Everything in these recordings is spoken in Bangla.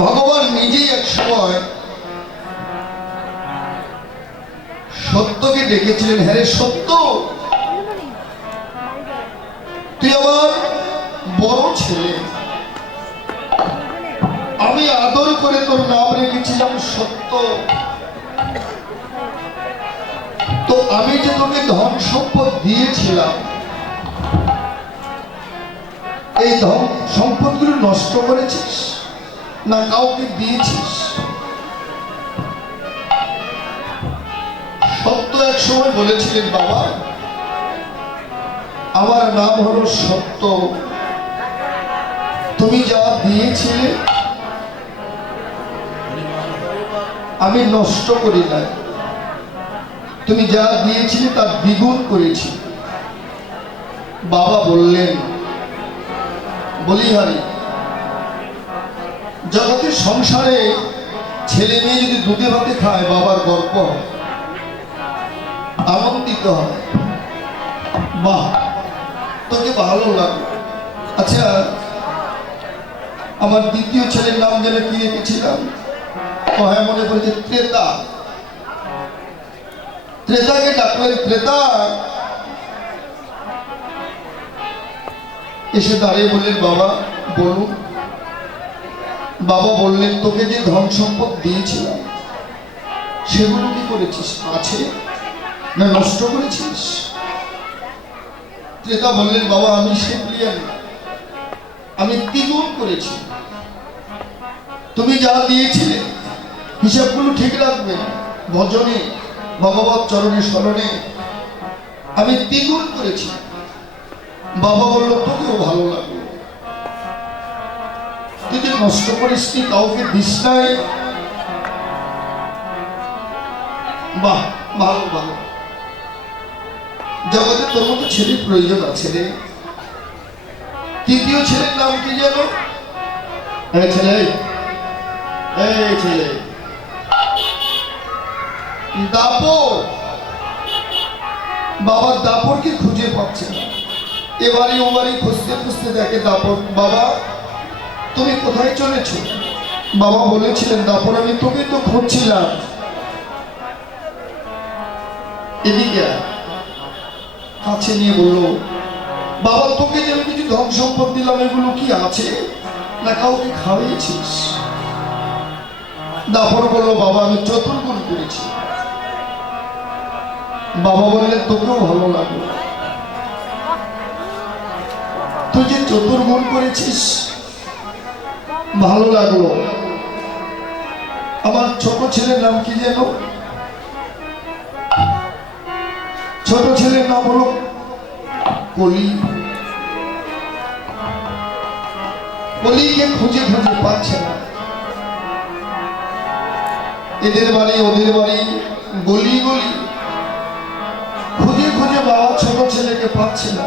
ভগবান নিজেই এক সময় সত্যকে ডেকেছিলেন, হ্যাঁ রে সত্য, তুই আমার বড় ছেলে, আমি আদর করে তোর নাম রেখেছিলাম সত্য। তো আমি যে তোকে ধন সম্পদ দিয়েছিলাম, এই ধন সম্পদগুলো নষ্ট করেছিস না কাউকে দিয়েছিস? সত্য এক সময় বলেছিলেন, বাবা আমার নাম হলো সত্য, তুমি যা দিয়েছিলে আমি নষ্ট করি নাই, তুমি যা দিয়েছিলে তার দ্বিগুণ করেছি। বাবা বললেন, বলিহারি, জগতের সংসারে ছেলে মেয়ে যদি দুধে ভাতে খায় বাবার গর্ব হয়, আনন্দিত হয়। বাহ, তোকে ভালো লাগে। আচ্ছা, আমার দ্বিতীয় ছেলের নাম যেন কি রেখেছিলাম? হ্যাঁ, মনে পড়েছে, ত্রেতা। ত্রেতাকে ডাকলেন, ত্রেতা এসে দাঁড়িয়ে বললেন, বাবা বলুন। বাবা বললেন, তোকে যে ধন সম্পদ দিয়েছিলাম সেগুলো কি করেছিস? আছে না নষ্ট করেছিস? ত্রেতা বললেন, বাবা আমি সেগুলি আমি দ্বিগুণ করেছি। তুমি যা দিয়েছিলে হিসাবগুলো ঠিক রাখবে, ভজনে ভগবত চরণে স্মরণে আমি দ্বিগুণ করেছি। বাবা বলল, তোকেও ভালো লাগলো, তুই যে নষ্ট করিস নি, কাউকে দিস নাই। বাহ, ভালো ভালো, জগতে তোর মতো ছেলের প্রয়োজন আছে রে। তৃতীয় ছেলের নাম কি জানো? ছেলে, এই ছেলে দাপর। বাবার দাপরকে খুঁজে পাচ্ছে না, এবারে ওবারে খুঁজতে খুঁজতে দেখে দাপর। বাবা তুমি কোথায় চলেছ? বাবা বলেছিলেন, দাপর আমি তোকে তো খুঁজছিলাম, এদিকে কাছে নিয়ে বলল, বাবা তোকে যে কিছু ধন সম্পদ দিলাম এগুলো কি আছে না কাউকে খাওয়িয়েছিস? দাপর বলল, বাবা আমি চতুর্গুণ করেছি। বাবা বললেন, তোকেও ভালো লাগলো, তুই যে চতুর্গুণ করেছিস ভালো লাগলো। আমার ছোট ছেলের নাম কি যেন? ছোট ছেলের নাম হলো কলি। কলিকে খুঁজে খুঁজে পাচ্ছে না, এদের বাড়ি ওদের বাড়ি গলি গলি খুঁজে খুঁজে বাবা ছোট ছেলেকে পাচ্ছে না।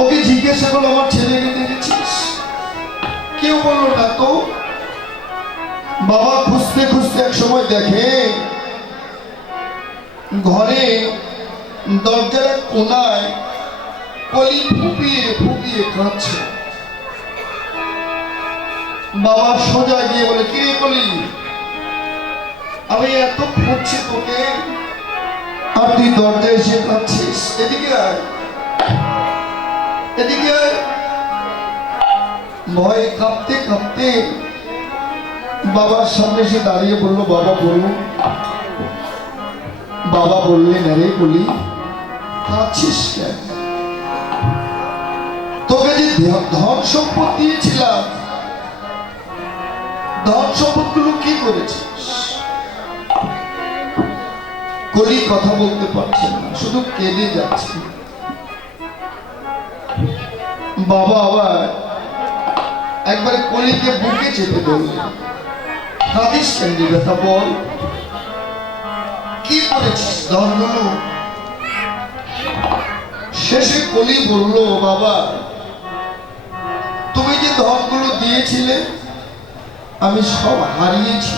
ওকে জিজ্ঞাসা করলো, আমার ছেলেকে দেখেছিস? কেউ বললো না তো। বাবা খুঁজতে খুঁজতে এক সময় দেখে ঘরে দরজার কোনায় কলি ফুপিয়ে ফুপিয়ে কাঁদছে। বাবা সোজা গিয়ে বলে, কে কলি, আমি এত খুঁজছি তোকে আর তুই দরজায় এসে কাঁদছিস, এদিকে আয়, এদিকে। ভয়ে কাঁপতে কাঁপতে বাবার সামনে এসে দাঁড়িয়ে বলল, বাবা বলুন। বাবা বললেন, আরে বলি কাঁদছিস কেন? তোকে যে ধন সম্পদ দিয়েছিলাম ধন সম্পদ গুলো কি করেছিস? কলি কথা বলতে পারছে না, শুধু কেঁদে যাচ্ছে। বাবা আবার একবার কলিকে বুকে চেপে ধরলেন, কাঁদিস কেন রে বেটা, বল কি করেছিস ধনগুলো? শেষে কলি বলল, বাবা তুমি যে ধনগুলো দিয়েছিলে আমি সব হারিয়েছি।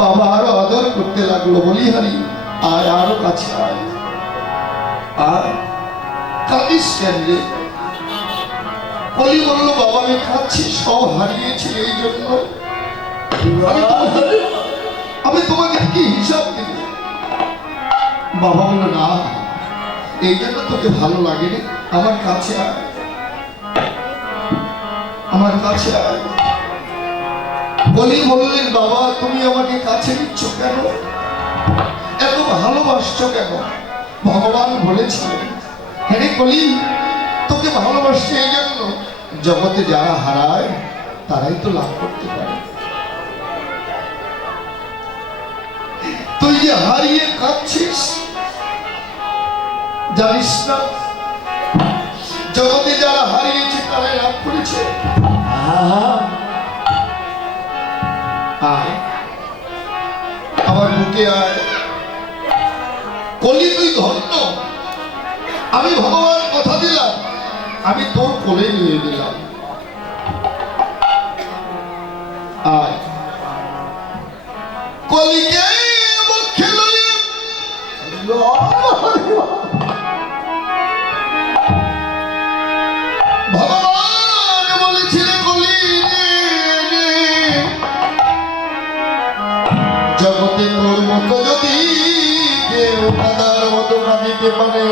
বাবা আরো আদর করতে লাগলো, বলি হারি আয়, আরো কাছে আয়, আর কাঁদিস কেন রে? কলি বললো বাবা আমি খাচ্ছি সব হারিয়েছি এই জন্য আমি তোমাকে কি হিসাব দিব। বাবা বললো না এই জন্য তোকে ভালো লাগেনি, আমার কাছে আয়, আমার কাছে আয়। কলি বললেন বাবা তুমি আমাকে কাছে নিচ্ছ কেন, এত ভালোবাসছো কেন? ভগবান বলেছিলেন হ্যাঁ কলি তোকে ভালোবাসছে এই জন্য জগতে যারা হারায় তারাই তো লাভ করতে পারে। তুই যে হারিয়ে কাঁদছিস জানিস না জগতে যারা হারিয়েছে তারাই লাভ করেছে। আয় আমার বুকে আয়। কলি তুই ধন্য, আমি ভগবান কথা দিলাম আমি তোর কোলে নিয়ে দিলাম। আয় কলিকে মুখে লই ভগবান বলেছিলেন কলি জগতে তোর মতো যদি কেউ কাদার মতো কাঁদিতে পারে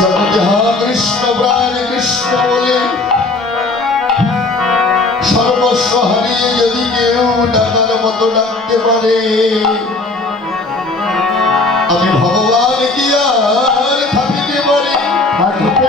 জগতে হা কৃষ্ণ প্রাণ কৃষ্ণ বলে সর্বস্ব হারিয়ে যদি কেউ ডাকার মতো ডাকতে পারে আমি ভগবান কি আর থাকিতে পারি, থাকিতে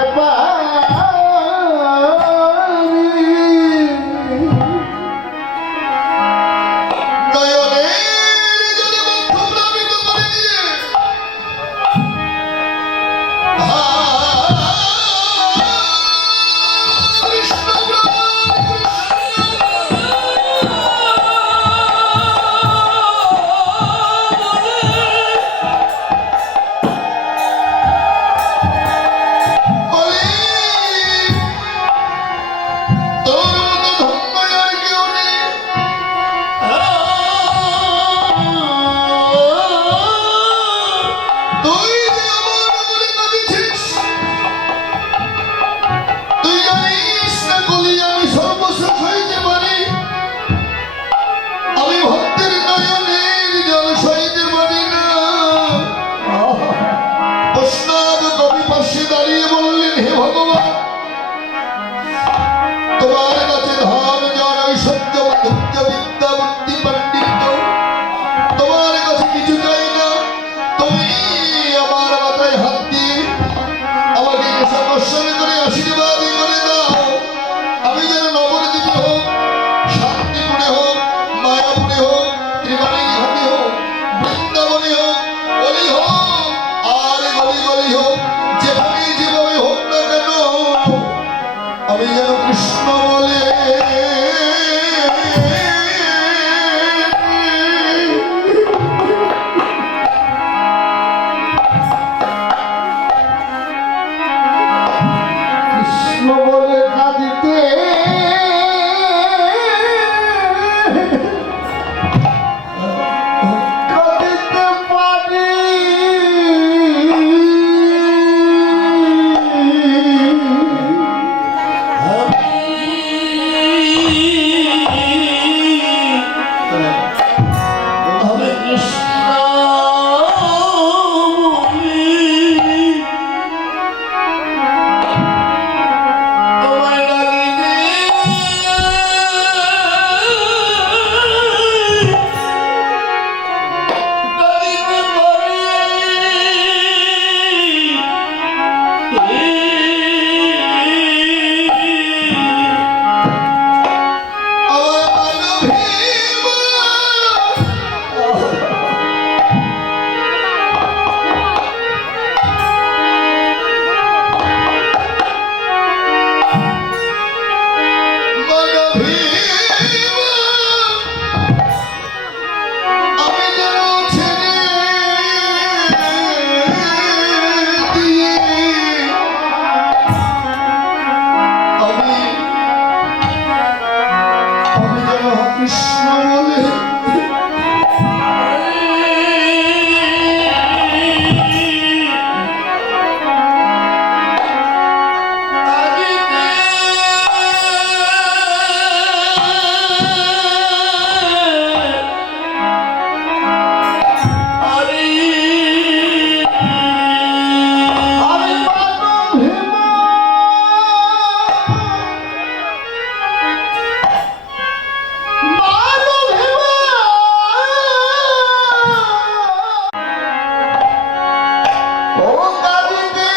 কাঁদিতে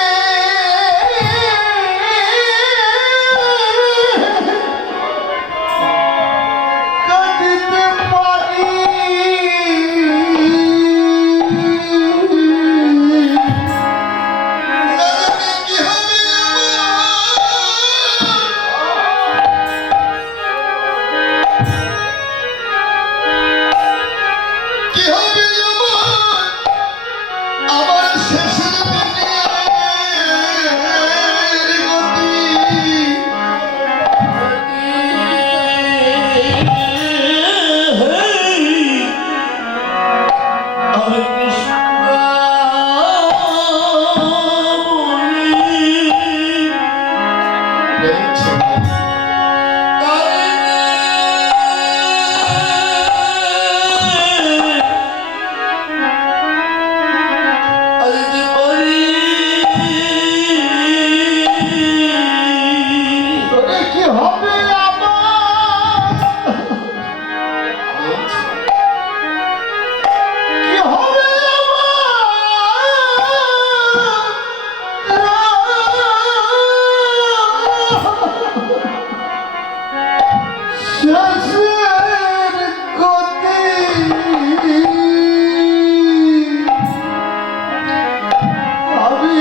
কাঁদিতে পারি না জানি কি হবে কি হবে আমার শেষের কি হবে কি হবে শেষের গতি আমি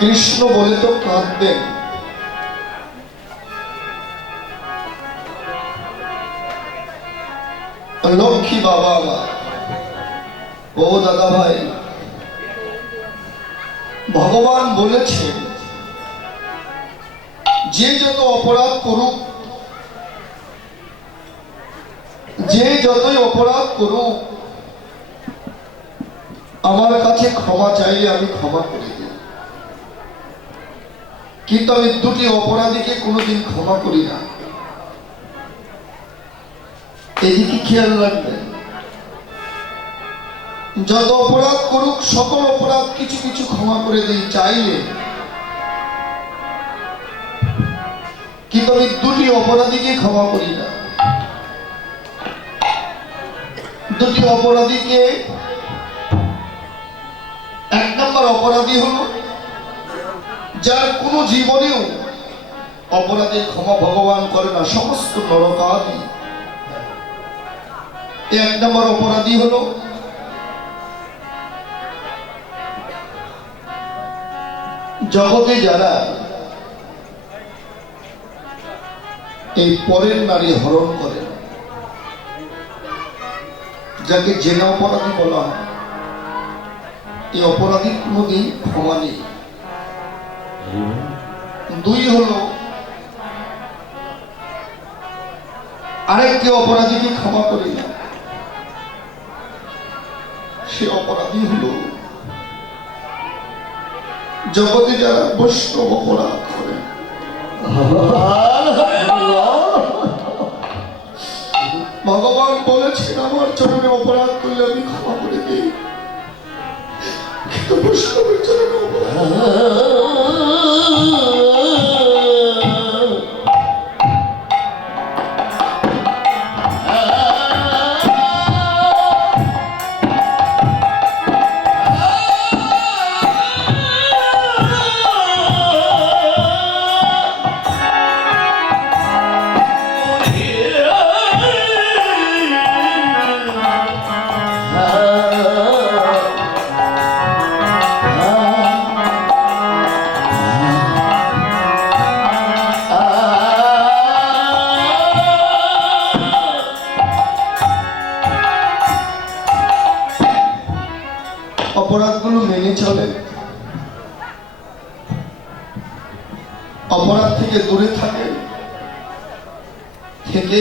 কৃষ্ণ বলে তো কাঁদবেন, লক্ষ্মী বাবা আমার। ও দাদা ভাই, ভগবান বলেছেন যে যত অপরাধ করুক, যে যতই অপরাধ করুক, আমার কাছে ক্ষমা চাইলে আমি ক্ষমা করে দিই। কিন্তু আমি দুটি অপরাধীকে কোনোদিন ক্ষমা করি না। এদিকে খেয়াল রাখবেন, যত অপরাধ করুক সকল অপরাধ কিছু কিছু ক্ষমা করে দিই চাইলে, কিন্তু আমি দুটি অপরাধীকে ক্ষমা করি না। দুটি অপরাধীকে, এক নম্বর অপরাধী হলো যার কোনো জীবনেও অপরাধের ক্ষমা ভগবান করে না, সমস্ত নরকাদি। এক নম্বর অপরাধী হলো জগতে যারা এই পরের নারী হরণ করে, যাকে জেনা অপরাধী বলা হয়, এই অপরাধী কোনোদিন ক্ষমা নেই। দুই হলো আরেকটি অপরাধীকে ক্ষমা করি না, সে অপরাধী হলো জগতে যারা বৈষ্ণব অপরাধ করে। ভগবান বলেছেন আমার চরণে অপরাধ করলে আমি ক্ষমা করে দিই, কিন্তু বৈষ্ণবের চরণে অপরাধ অপরাধগুলো মেনে চলে, অপরাধ থেকে দূরে থাকে, থেকে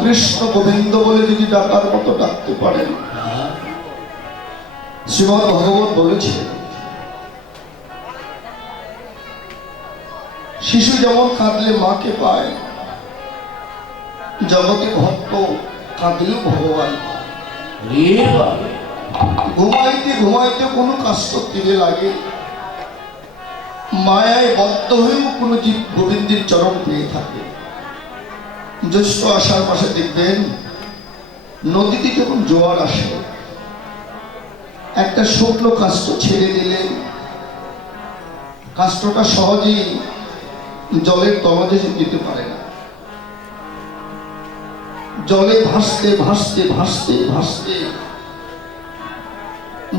কৃষ্ণ গোবিন্দ বলে যদি ডাকার মতো ডাকতে পারেন। শ্রীমদ্ ভগবত বলেছে শিশু যেমন কাঁদলে মাকে পায়, জগতে ভক্ত কাঁদলেও ভগবান। ঘুমাইতে ঘুমাইতে কোনো কষ্ট তীরে লাগে, মায়ায় বদ্ধ হয়েও কোনো জীব গোবিন্দের চরণ পেয়ে থাকে। জ্যৈষ্ঠ আষাঢ় মাসে দেখবেন নদীতে যখন জোয়ার আসে, একটা শুকনো কাষ্ঠ ছেড়ে দিলে কাষ্ঠটা সহজেই জলের তলদেশে যেতে পারে না। জলে ভাসতে ভাসতে ভাসতে ভাসতে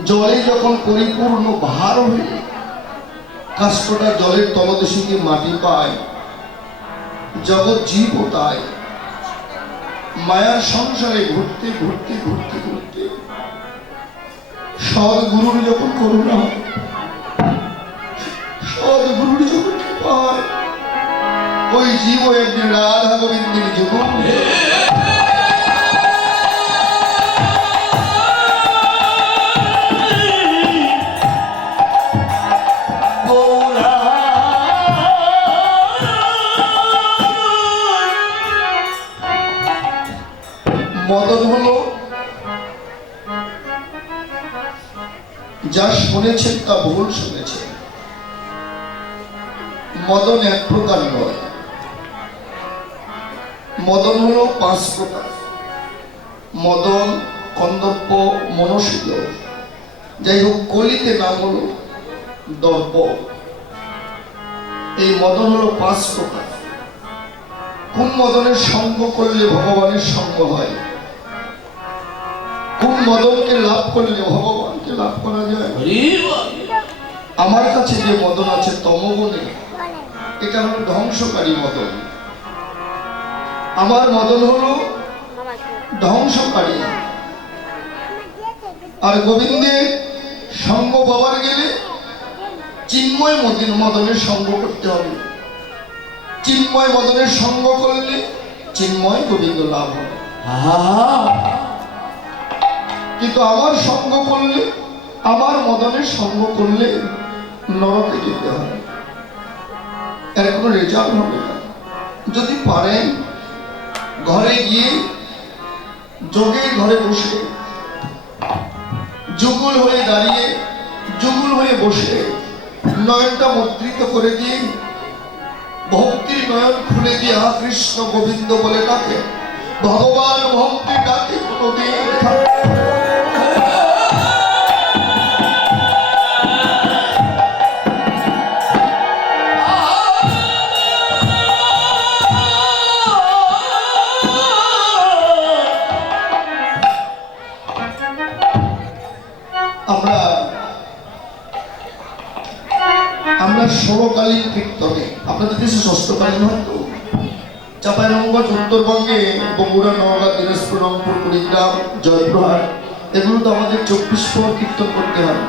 জলে যখন পরিপূর্ণ ভার হয়ে কাষ্ঠটা জলের তলদেশে গিয়ে মাটি পায়, জগৎ জীব তাই মায়ার সংসারে ঘুরতে ঘুরতে ঘুরতে ঘুরতে সদ্গুরুর যখন করুণা হয়, সদ্গুরুর যখন পায়, ওই জীব একদিন রাধা গোবিন্দের জীবন মদন হলো, যা শুনেছেন তা ভুল শুনেছেন। মদন এক প্রকার নয়, মদন হলো 5 প্রকার। মদন, কন্দর্প, মনসিদ, যাই হোক কলিতে নাম হলো দর্প। এই মদন হলো 5 প্রকার। কোন মদনের সঙ্গ করলে ভগবানের সঙ্গ হয়, কোন মদনকে লাভ করলে ভগবানকে লাভ করা যায়। আমার কাছে যে মদন আছে তমগুণে, এটা হলো ধ্বংসকারী মদন। আমার মদন হলো ধ্বংসকারী। আর গোবিন্দের সঙ্গ পাওয়ার গেলে চিন্ময় মদনের সঙ্গ করতে হবে। চিন্ময় মদনের সঙ্গ করলে চিন্ময় গোবিন্দ লাভ হবে। কিন্তু আমার সঙ্গ করলে, আমার মদনের সঙ্গ করলে নরকে যেতে হবে, এর কোনো রেজাল্ট হবে না। যদি পারেন ঘরে গিয়ে যোগের ঘরে বসে যুগল হয়ে দাঁড়িয়ে, যুগল হয়ে বসে নয়নটা মুদ্রিত করে দিয়ে ভক্তির নয়ন খুলে দিয়ে কৃষ্ণ গোবিন্দ বলে ডাকে, ভগবান ভক্তি ডাকে কোনদিন আমরা ষোড়কালীন কীর্তনে, আপনাদের দেশে ষষ্ঠকালীন হয়তো, চাঁপাইনবাবগঞ্জ উত্তরবঙ্গে বগুড়া, নওগাঁ, দিনাজপুর, রংপুর, কুড়িগ্রাম, জয়পুরহাট, এগুলো তো আমাদের 24 প্রহর কীর্তন করতে হয়।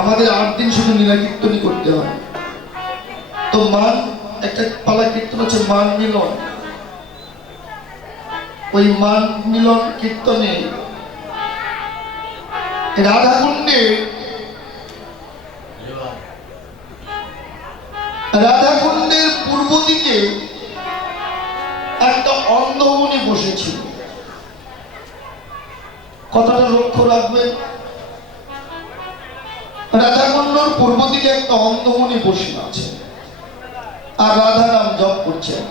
আমাদের 8 দিন শুধু লীলা কীর্তনই করতে হয়। তো মান একটা পালা কীর্তন হচ্ছে মান মিলন। ওই মান মিলন কীর্তনে রাধাকুণ্ডের পূর্ব দিকে একটা অন্ধমুনি বসেছিল। কথাটা লক্ষ্য রাখবেন, রাধাকুণ্ডর পূর্ব দিকে একটা অন্ধমুনি বসে আছে আর রাধা নাম জপ করছেন।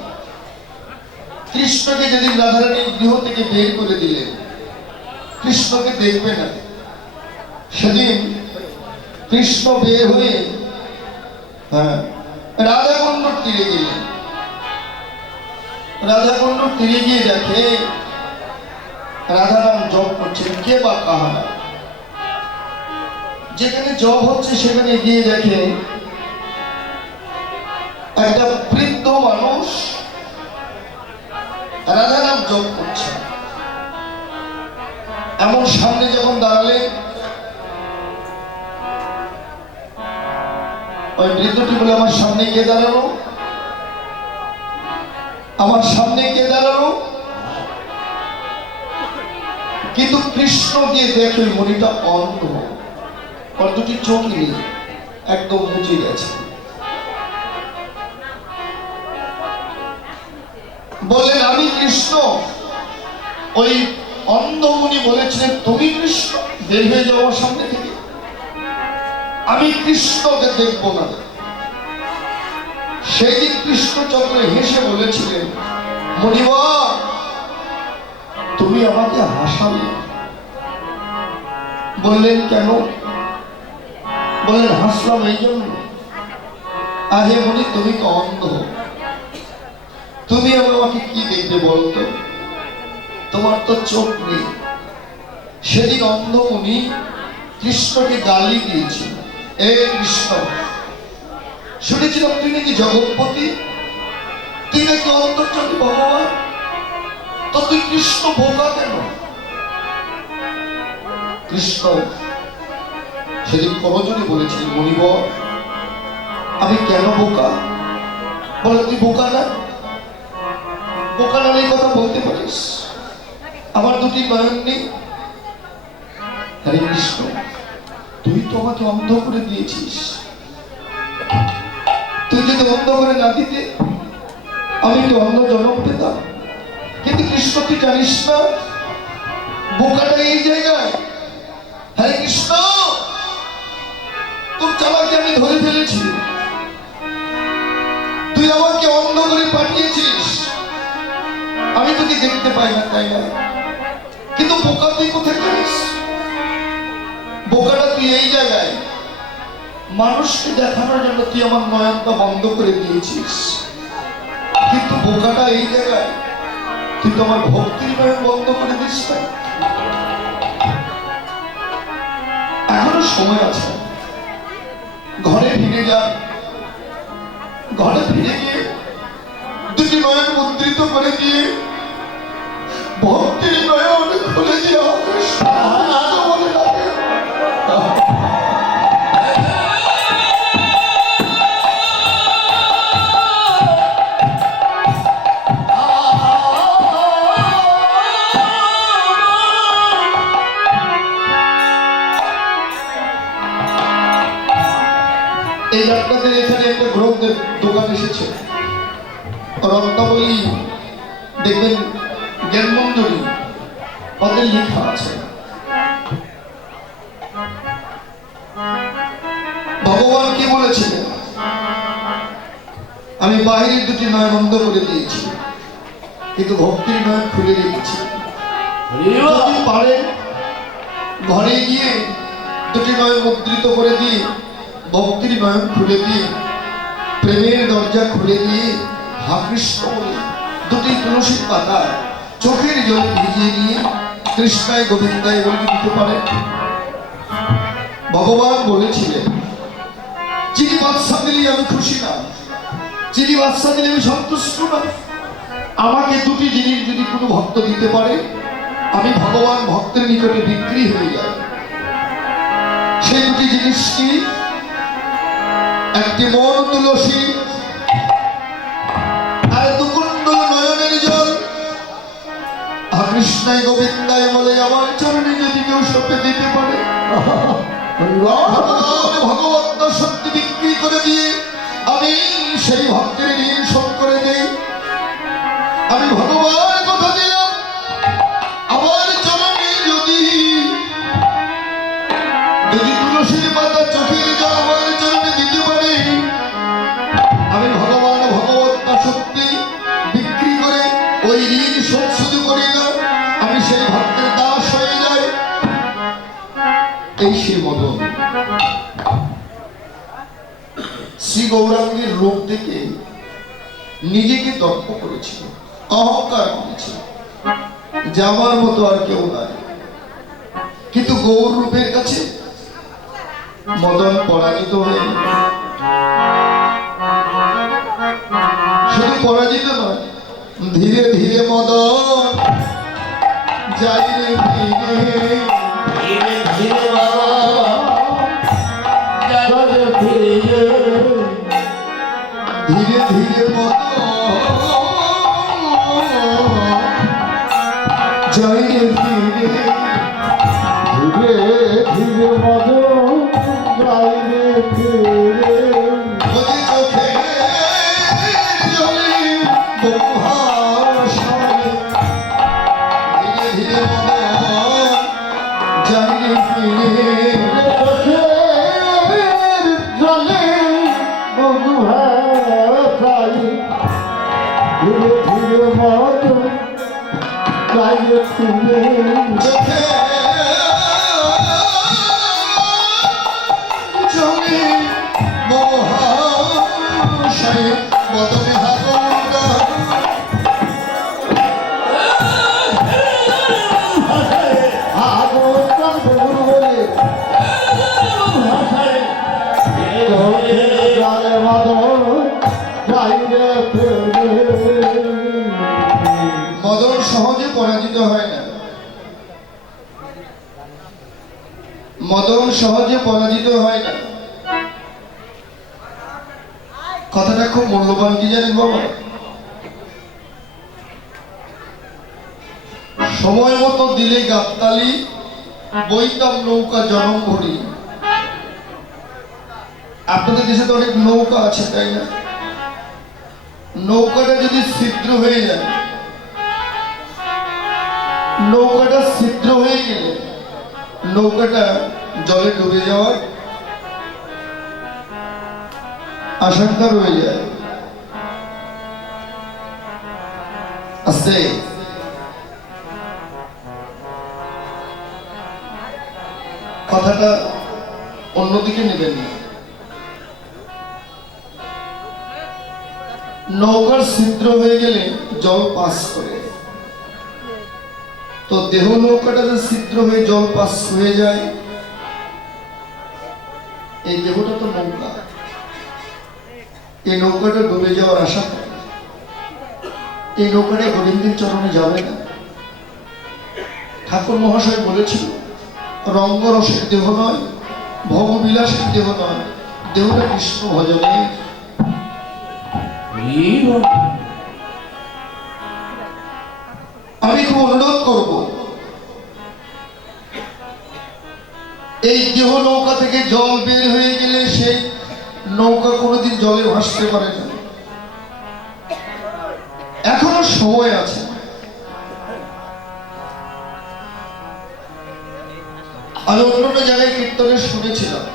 কৃষ্ণকে যেদিন রাধারানী গৃহ থেকে বের করে দিলেন, কৃষ্ণকে দেখবে না, সেদিন কৃষ্ণ বের হয়ে রাধাকুণ্ডর তীরে গেলেন। রাধাকুণ্ডর তীরে গিয়ে দেখে রাধারাম জপ করছেন, কে বা কাহারা। যেখানে জপ হচ্ছে সেখানে গিয়ে দেখে একটা বৃদ্ধ মানুষ রাধারাম জপ করছে। এমন সামনে যখন দাঁড়ালেন, ওই বৃদ্ধটি বলে, আমার সামনে কে দাঁড়ালো, আমার সামনে কে দাঁড়ালো। কিন্তু কৃষ্ণ গিয়ে দেখে মনিটা অন্ধ, আর দুটি চোখই নেই, একদম মুচে গেছে। বললেন, আমি কৃষ্ণ। ওই অন্ধমুনি বলেছিলেন, তুমি কৃষ্ণ, বের হয়ে যাও সামনে থেকে, আমি কৃষ্ণকে দেখব না। সেই দিন কৃষ্ণচন্দ্র হেসে বলেছিলেন, মুনিবর তুমি আমাকে হাসালে। বললেন, কেন? বললেন, হাসলাম এই জন্য, আরে মুনি তুমি তো অন্ধ, তুমি আমাকে কি দেখবে বলতো, তোমার তো চোখ নেই। সেদিন অন্ধমুনি কৃষ্ণকে গালি দিয়েছিল, এ কৃষ্ণ, শুনেছিলাম তুই নাকি জগৎপতি, তুই নাকি অন্তর্যামী ভগবান, তো তুই কৃষ্ণ বোকা কেন? কৃষ্ণ সেদিন করজনে বলেছিলেন, মুনিবর আমি কেন বোকা? বলে, তুই বোকা না, বোকা না এই কথা বলতে পারিস? আমার দুটি নয়ন নেই। হরে কৃষ্ণ, তুই তো আমাকে অন্ধ করে দিয়েছিস, তুই যদি অন্ধ করে না দিতে আমি তো অন্ধ জন্ম পেতাম। কিন্তু কৃষ্ণ তুই জানিস না বোকাটা এই জায়গায়। হরে কৃষ্ণ, তোর চালাকে আমি ধরে ফেলেছি, তুই আমাকে অন্ধ করে পাঠিয়েছিস, আমি তোকে দেখতে পাই না, তাই না? কিন্তু বোকা তুই কোথায় জানিস? বোকাটা তুই এই জায়গায়, মানুষকে দেখানোর জন্য তুই আমার নয়নটা বন্ধ করে দিয়েছিস, কিন্তু বোকাটা এই জায়গায়, তুই তো আমার ভক্তির নয়ন বন্ধ করে দিস না। এখনো সময় আছে, ঘরে ফিরে যা, ঘরে ফিরে গিয়ে দুটি নয়ন মুদ্রিত করে দিয়ে ভক্তির নয়ন খুলে দিয়ে বলে ডাকে। এই আপনাদের এখানে একটা গ্রন্থের দোকান এসেছে, রত্নাবলী দেখবেন, জ্ঞানমঞ্জরি, ওদের লেখা আছে ভগবান কি বলেছিলেন, আমি বাহিরের দুটি নয় বন্ধ করে দিয়েছি, কিন্তু ভক্তির নয় খুলে রেখেছি। যদি পারেন ঘরে গিয়ে দুটি নয় মুদ্রিত করে দিয়ে, ভক্তির নয়ন খুলে দিয়ে, প্রেমের দরজা খুলে দিয়ে, হা কৃষ্ণ বলে দুটি তুলসীর পাতা চোখের জল ভিজিয়ে নিয়ে কৃষ্ণায় গোবিন্দায় বলে দিতে পারে। ভগবান বলেছিলেন, চিনি বাদশা দিলে আমি খুশি না, চিনি বাদশা দিলে আমি সন্তুষ্ট না। আমাকে দুটি জিনিস যদি কোনো ভক্ত দিতে পারে, আমি ভগবান ভক্তের নিকটে বিক্রি হয়ে যাই। সেই দুটি জিনিস কি? একটি মন তুলসী, কৃষ্ণায় গোবিন্দায় বলে আমার চরণে যদি কেউ সঁপে দিতে পারে, ভগবত শক্তি বিক্রি করে দিয়ে আমি সেই ভক্তের ঋণ শোধ করে দেই। আমি ভগবান কথা দিলাম, আমার চরণে যদি তুলসীর পাতা চোখের জল আমার চরণে দিতে পারে, আমি ভগবান ভগবত শক্তি বিক্রি করে ওই ঋণ শোধ শুধু করি না, আমি সেই ভক্তের দাস হয়ে যাই। এই সে মদন শ্রী গৌরাঙ্গের রূপ দেখে নিজেকে দর্প করেছিল, অহংকার করেছিল যে আমার মতো আর কেউ নাই। কিন্তু গৌর রূপের কাছে মদন পরাজিত হয়ে, শুধু পরাজিত নয়, ধীরে ধীরে মদন যাই রে ফিরে, ধীরে ধীরে বাবা যাবে ফিরে, ধীরে ধীরে মদন যাই রে ফিরে, ধীরে ধীরে মদন যাইবে ফিরে। ওই চোখে জলে বহুভাষায়, ধীরে ধীরে মদন যাই রে ফিরে, চোখের জলে বহু ভাষায়, ধীরে ধীরে মদন যাইবে ফিরে। চোখে জলে বহুভাষায় মদনে হাগলগা, মদন সহজে পরাজিত হয় না, মদন সহজে পরাজিত হয় না। কথাটা খুব মূল্যবান, কি জানেন বাবা? সময় মতো দিলে গাবতালি, বইতাম নৌকা জনম ভরি। আপনাদের দেশে তো অনেক নৌকা আছে, তাই না? নৌকাটা যদি ছিদ্র হয়ে যায়, নৌকাটা ছিদ্র হয়ে গেলে নৌকাটা জলে ডুবে যাওয়ার আশঙ্কা রয়ে যায়। আস্তে কথাটা অন্যদিকে নেবেন না। নৌকার ছিদ্র হয়ে গেলে জল পাস করে, তো দেহ নৌকাটা যে ছিদ্র হয়ে জল পাস হয়ে যায়, এই দেহটা তো নৌকা, এই নৌকাটা ডুবে যাওয়ার আশা করে, এই নৌকাটা গোবিন্দের চরণে যাবে না। ঠাকুর মহাশয় বলেছিল, রঙ্গরসের দেহ নয়, ভববিলাসের দেহ নয়, দেহটা কৃষ্ণ ভজনে। আমি খুব অনুরোধ করব, এই দেহ নৌকা থেকে জল বের হয়ে গেলে সেই নৌকা কোনোদিন জলে ভাসতে পারে না। এখনো সময় আছে। আমি অন্য জায়গায় কীর্তনে শুনেছিলাম,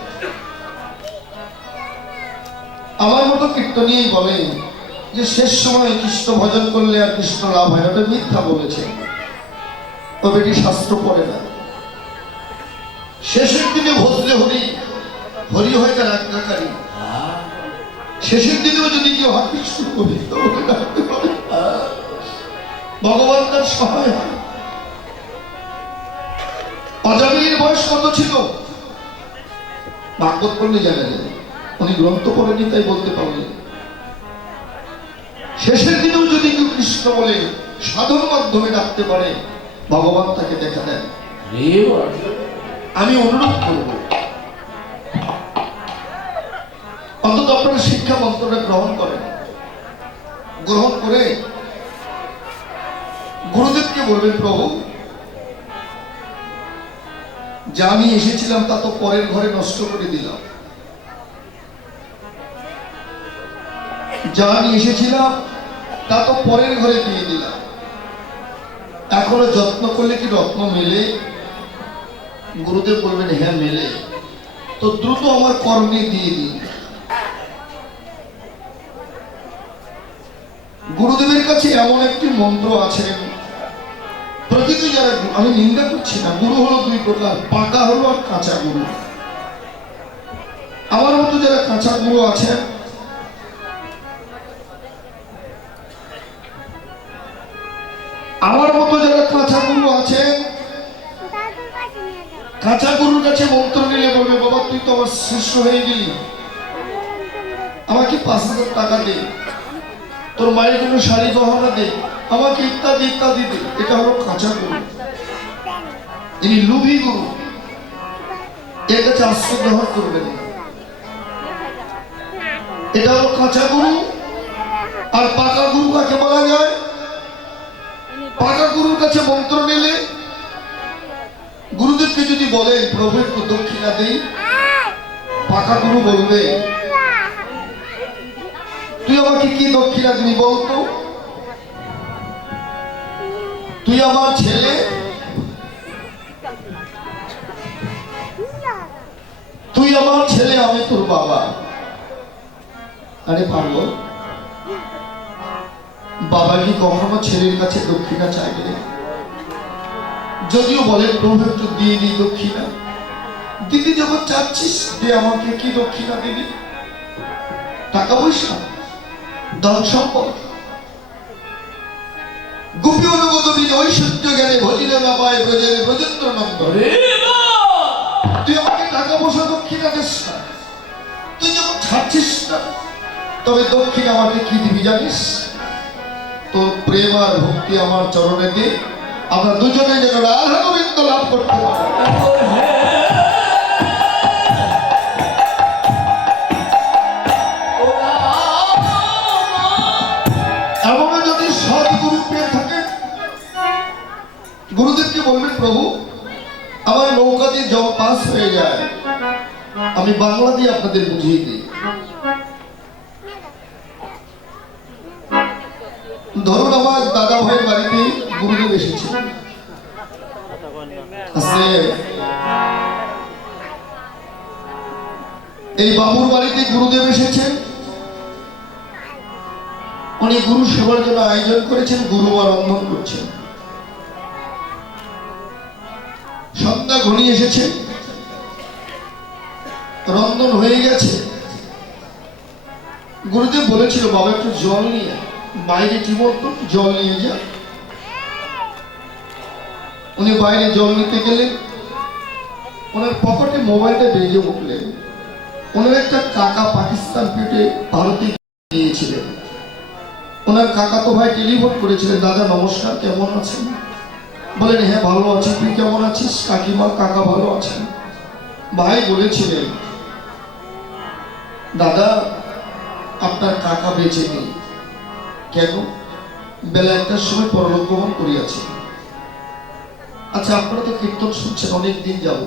আমার মতো কীর্তনীয় বলে যে শেষ সময় কৃষ্ণ ভজন করলে আর কৃষ্ণ লাভ হয় না, ওটা মিথ্যা বলেছে। ও বেটি শাস্ত্র পড়ে না। শেষের দিনে ভজলে হরি, হরি হয় তার আজ্ঞাকারী। শেষের দিনেও যদি কেউ হয় কৃষ্ণ গোবিন্দ বলে ডাকতে পারে, ভগবান তার সহায় হয়। অজামিলের বয়স কত ছিল? ভাগবত পড়লে জানা যায়, উনি গ্রন্থ পড়েনি তাই বলতে পারলেন। শেষের দিনেও যদি কেউ কৃষ্ণ বলে সাধন মাধ্যমে ডাকতে পারে, ভগবান তাকে দেখা দেন। আমি অনুরোধ করব, অন্তত আপনারা শিক্ষা মন্ত্রটা গ্রহণ করেন, গ্রহণ করে গুরুদেব গুরুদেবকে বলবেন, প্রভু যা আমি এসেছিলাম তা তো পরের ঘরে নষ্ট করে দিলাম, যা আমি এসেছিলাম তা তো পরের ঘরে দিয়ে দিলাম, এখনো যত্ন করলে কি রত্ন মেলে? গুরুদেব বলবেন, হ্যাঁ মেলে, তো দ্রুত আমার কর্মে দিয়ে দিন। গুরুদেবের কাছে এমন একটি মন্ত্র আছে, প্রকৃতি যারা, আমি নিন্দা করছি না, গুরু হলো দুই প্রকার, পাকা হলো আর কাঁচা গুরু। আমার মতো যারা কাঁচা গুরু আছেন, আমার মতো যারা কাঁচা গুরু আছেন, কাঁচা গুরুর কাছে মন্ত্র নিলে বলবে, বাবা তুই তো আমার শিষ্য হয়ে গেলি, আমাকে 5,000 টাকা দে, তোর মায়ের জন্য শাড়ি গহনা দে, আমাকে ইত্যাদি ইত্যাদি দে। এটা হলো কাঁচা গুরু। ইনি লুভি গুরু, এর কাছে আশ্রয় গ্রহণ করবেন না। এটা হলো কাঁচা গুরু। আর পাকা গুরু কাকে বলা যায়? পাকা গুরুর কাছে মন্ত্র নিলে গুরুদেবকে যদি বলে প্রভু একটু দক্ষিণা দেই, পাকা গুরু বলবে, তুই আমাকে কি দক্ষিণা দিবি বলতো? তুই আমার ছেলে, তুই আমার ছেলে, আমি তোর বাবা। আরে পাগল, বাবা কি কখনো ছেলের কাছে দক্ষিণা চাইবে? যদিও বলে প্রভু একটু দিয়ে দিই দক্ষিণা, দিদি যখন চাচ্ছিস যে আমাকে কি দক্ষিণা দিবি? টাকা পয়সা, ধন সম্পদ, গোপী অনুগত বীজ ঐশ্বর্য জ্ঞানে ভজিলে না পায় ব্রজের ব্রজেন্দ্র নন্দ। তুই আমাকে টাকা পয়সা দক্ষিণা দিস না, তুই যখন ছাড়ছিস না, তবে দক্ষিণা আমাকে কি দিবি জানিস? তোর প্রেম আর ভক্তি আমার চরণে দিয়ে আমরা দুজনে যেন রাধা গোবিন্দ লাভ করতে পারি। এমন যদি সদ্গুরু পেয়ে থাকেন, গুরুদেবকে বলবেন, প্রভু আমার নৌকা দিয়ে জল পাস হয়ে যায়, আমি বাংলা দিয়ে আপনাদের বুঝিয়ে দিই। ধরুন আমার দাদা ভাইয়ের বাড়িতে গুরুদেব এসেছে, এই বাবুর বাড়িতে গুরুদেব এসেছেন, উনি গুরু সেবার জন্য আয়োজন করেছেন, গুরুবার রন্ধন করছেন। সন্ধ্যা ঘনিয়ে এসেছে, রন্ধন হয়ে গেছে। গুরুদেব বলেছিল, বাবা একটু জল নিয়ে বাইরে, কি বলতো, জল নিয়ে যা। উনি বাইরে জল নিতে গেলেন, ওনার পকেটে মোবাইলটা বেজে উঠলেন। ওনার একটা কাকা পাকিস্তান পেটে ভারতে গিয়েছিলেন, ওনার কাকা তো ভাই টেলিফোন করেছিলেন, দাদা নমস্কার, কেমন আছেন? বলেন, হ্যাঁ ভালো আছি, তুই কেমন আছিস? কাকিমা কাকা ভালো আছেন। ভাই বলেছিলেন, দাদা আপনার কাকা বেঁচে নেই। কেন? বেলা 1টার সময় পরলোক গমন করিয়াছে। আচ্ছা আপনারা তো কীর্তন শুনছেন অনেক দিন যাব,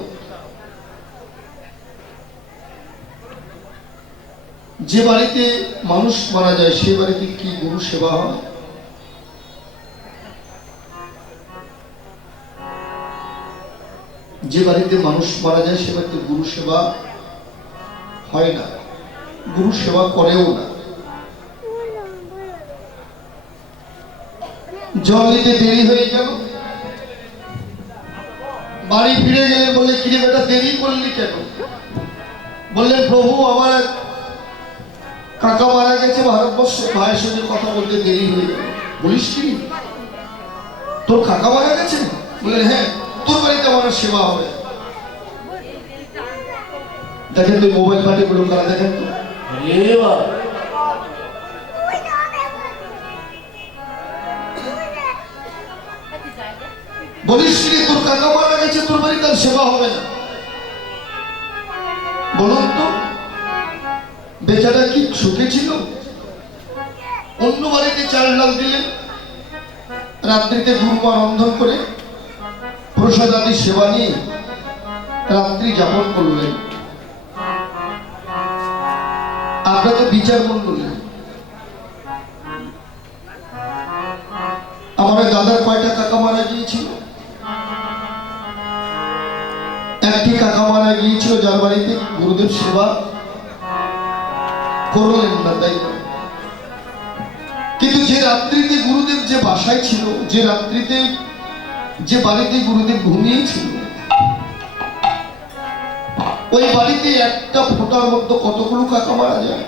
যে বাড়িতে মানুষ মারা যায় সে বাড়িতে কি গুরু সেবা হয়? যে বাড়িতে মানুষ মারা যায় সে বাড়িতে গুরু সেবা হয় না, গুরু সেবা করেও না। জল দিতে দেরি হয়ে গেল, বাড়ি ফিরে গেলে বলে, কিরে বেটা দেরি করলি কেন? বললেন, প্রভু আমার এক কাকা মারা গেছে ভারতবর্ষে, ভাইয়ের সঙ্গে কথা বলতে দেরি হয়ে গেল। বলিস কি, তোর কাকা মারা গেছে? বললেন, হ্যাঁ, তোর বাড়িতে আমার সেবা হবে। দেখেন তুই মোবাইল পাঠে বলো, কারা দেখেন তো। বলিস কি, তোর কাকা মারা গেছে, তোর বাড়িতে আর সেবা হবে না? বলুন তো, বেচারা কি সুখে ছিল? অন্য বাড়িতে চাল ডাল দিলেন, রাত্রিতে গুরুমা রন্ধন করে প্রসাদ আদি সেবা নিয়ে রাত্রি যাপন করলেন। আমরা তো বিচার মন্ডলী, আমার দাদার কয়টা কাকা মারা গিয়েছিল? একটি কাকা মারা গিয়েছিল যার বাড়িতে গুরুদেব সেবা করলেন না, তাই না? কিন্তু যে রাত্রিতে গুরুদেব যে বাসায় ছিল, যে রাত্রিতে যে বাড়িতে গুরুদেব ঘুমিয়েছিল, ওই বাড়িতে একটা ফোঁটার মধ্যে কতগুলো কাকা মারা যায়?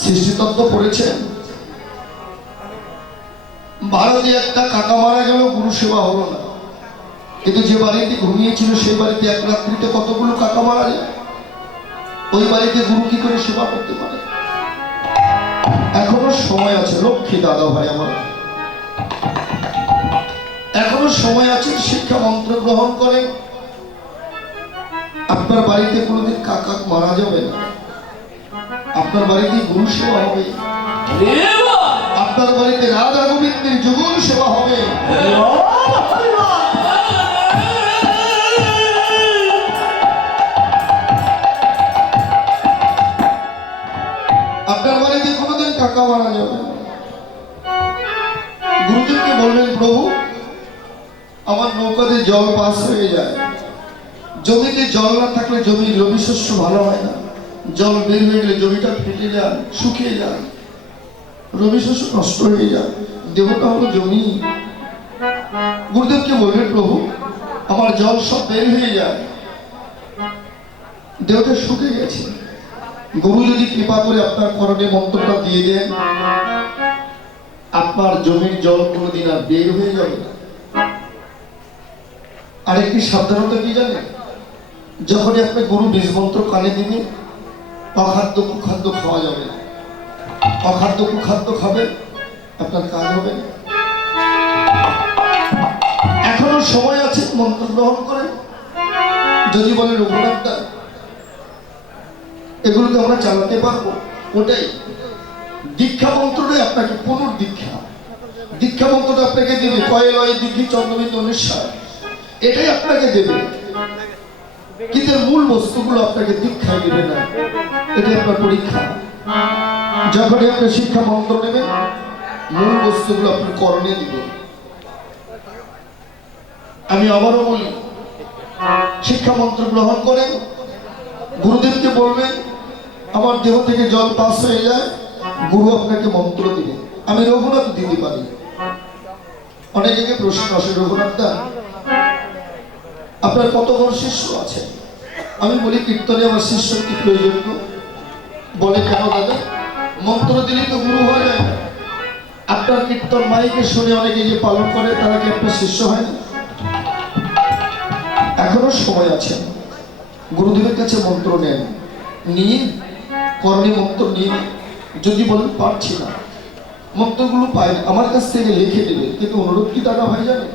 সৃষ্টিতত্ত্ব পড়েছেন, ভারতে একটা কাকা মারা গেল, গুরু সেবা হলো না। কিন্তু যে বাড়িতে ঘুমিয়েছিল সেই বাড়িতে এক রাত্রিতে কতগুলো কাকা মারা যায়? ওই বাড়িতে গুরু কি করে সেবা করতে পারে? এখনো সময় আছে লক্ষ্মী দাদা ভাই আমার, এখনো সময় আছে, শিক্ষা মন্ত্র গ্রহণ করেন। আপনার বাড়িতে কোনোদিন কাকা মারা যাবে না, আপনার বাড়িতে গুরু সেবা হবে, আপনার বাড়িতে রাধা গোবিন্দের যুগল সেবা হবে। আপনার বাড়িতে কোনোদিন কাকা মারা যাবে না। গুরুদেবকে বলবেন, প্রভু আমার নৌকাতে জল পাস হয়ে যায়, জমিতে জল না থাকলে জমির রবি শস্য ভালো হয় না, জল বের হয়ে গেলে জমিটা ফেটে যায়, শুকিয়ে যায়, রবি শস্য নষ্ট হয়ে যায়, দেবতা হলো জমি। গুরুদেবকে বলবেন, প্রভু আমার জল সব বের হয়ে যায়, দেহটা শুকে গেছে। গুরু যদি কৃপা করে আপনার করণে মন্ত্রটা দিয়ে দেন, আপনার জমির জল কোনোদিন আর বের হয়ে যাবে না। আরেকটি সাবধানতা কি জানেন? যখনই আপনি গুরু বীজ মন্ত্র কানে দিবেন, অখাদ্য কুখাদ্য খাওয়া যাবে না। অখাদ্য কুখাদ্য খাবে, আপনার কাজ হবে না। এখনো সময় আছে, মন্ত্র গ্রহণ করেন। যদি বলেন রঘুনাথদা এগুলোকে আমরা চালাতে পারবো, ওটাই দীক্ষা মন্ত্রটাই আপনাকে পুনর্দীক্ষা। দীক্ষা মন্ত্রটা আপনাকে দেবে কয়েলয় দীঘি চন্দ্রবিন্দু নিঃশ্বাস, এটাই আপনাকে দেবে, কিন্তু মূল বস্তুগুলো আপনাকে দীক্ষায় দেবে না। এটাই আপনার পরীক্ষা। যখনই আপনি শিক্ষা মন্ত্র নেবেন, মূল বস্তুগুলো আপনার করণে দিবে। আমি আবারও বলি, শিক্ষা মন্ত্র গ্রহণ করেন, গুরুদেবকে বলবেন আমার দেহ থেকে জল পাস হয়ে যায়, গুরু আপনাকে মন্ত্র দিবে। আমি রঘুনাথ দিতে পারি। অনেকে প্রশ্ন আসে, রঘুনাথ দা আপনার কত ঘর শিষ্য আছে? আমি বলি, কীর্তনে আমার শিষ্য কি প্রয়োজন? বলে কেন দাদা? মন্ত্র দিলে তো গুরু হয়ে যায় না। আপনার কীর্তন মাইকে শুনে অনেকে যে পালন করে, তারা কি আপনার শিষ্য হয় না? এখনো সময় আছে, গুরুদেবের কাছে মন্ত্র নেন, নিয়ে করণে মন্ত্র নিয়ে, যদি বলেন পারছি না, মন্ত্রগুলো পায় আমার কাছ থেকে লিখে দেবে। কিন্তু অনুরোধ কি দাদা ভাই জানে,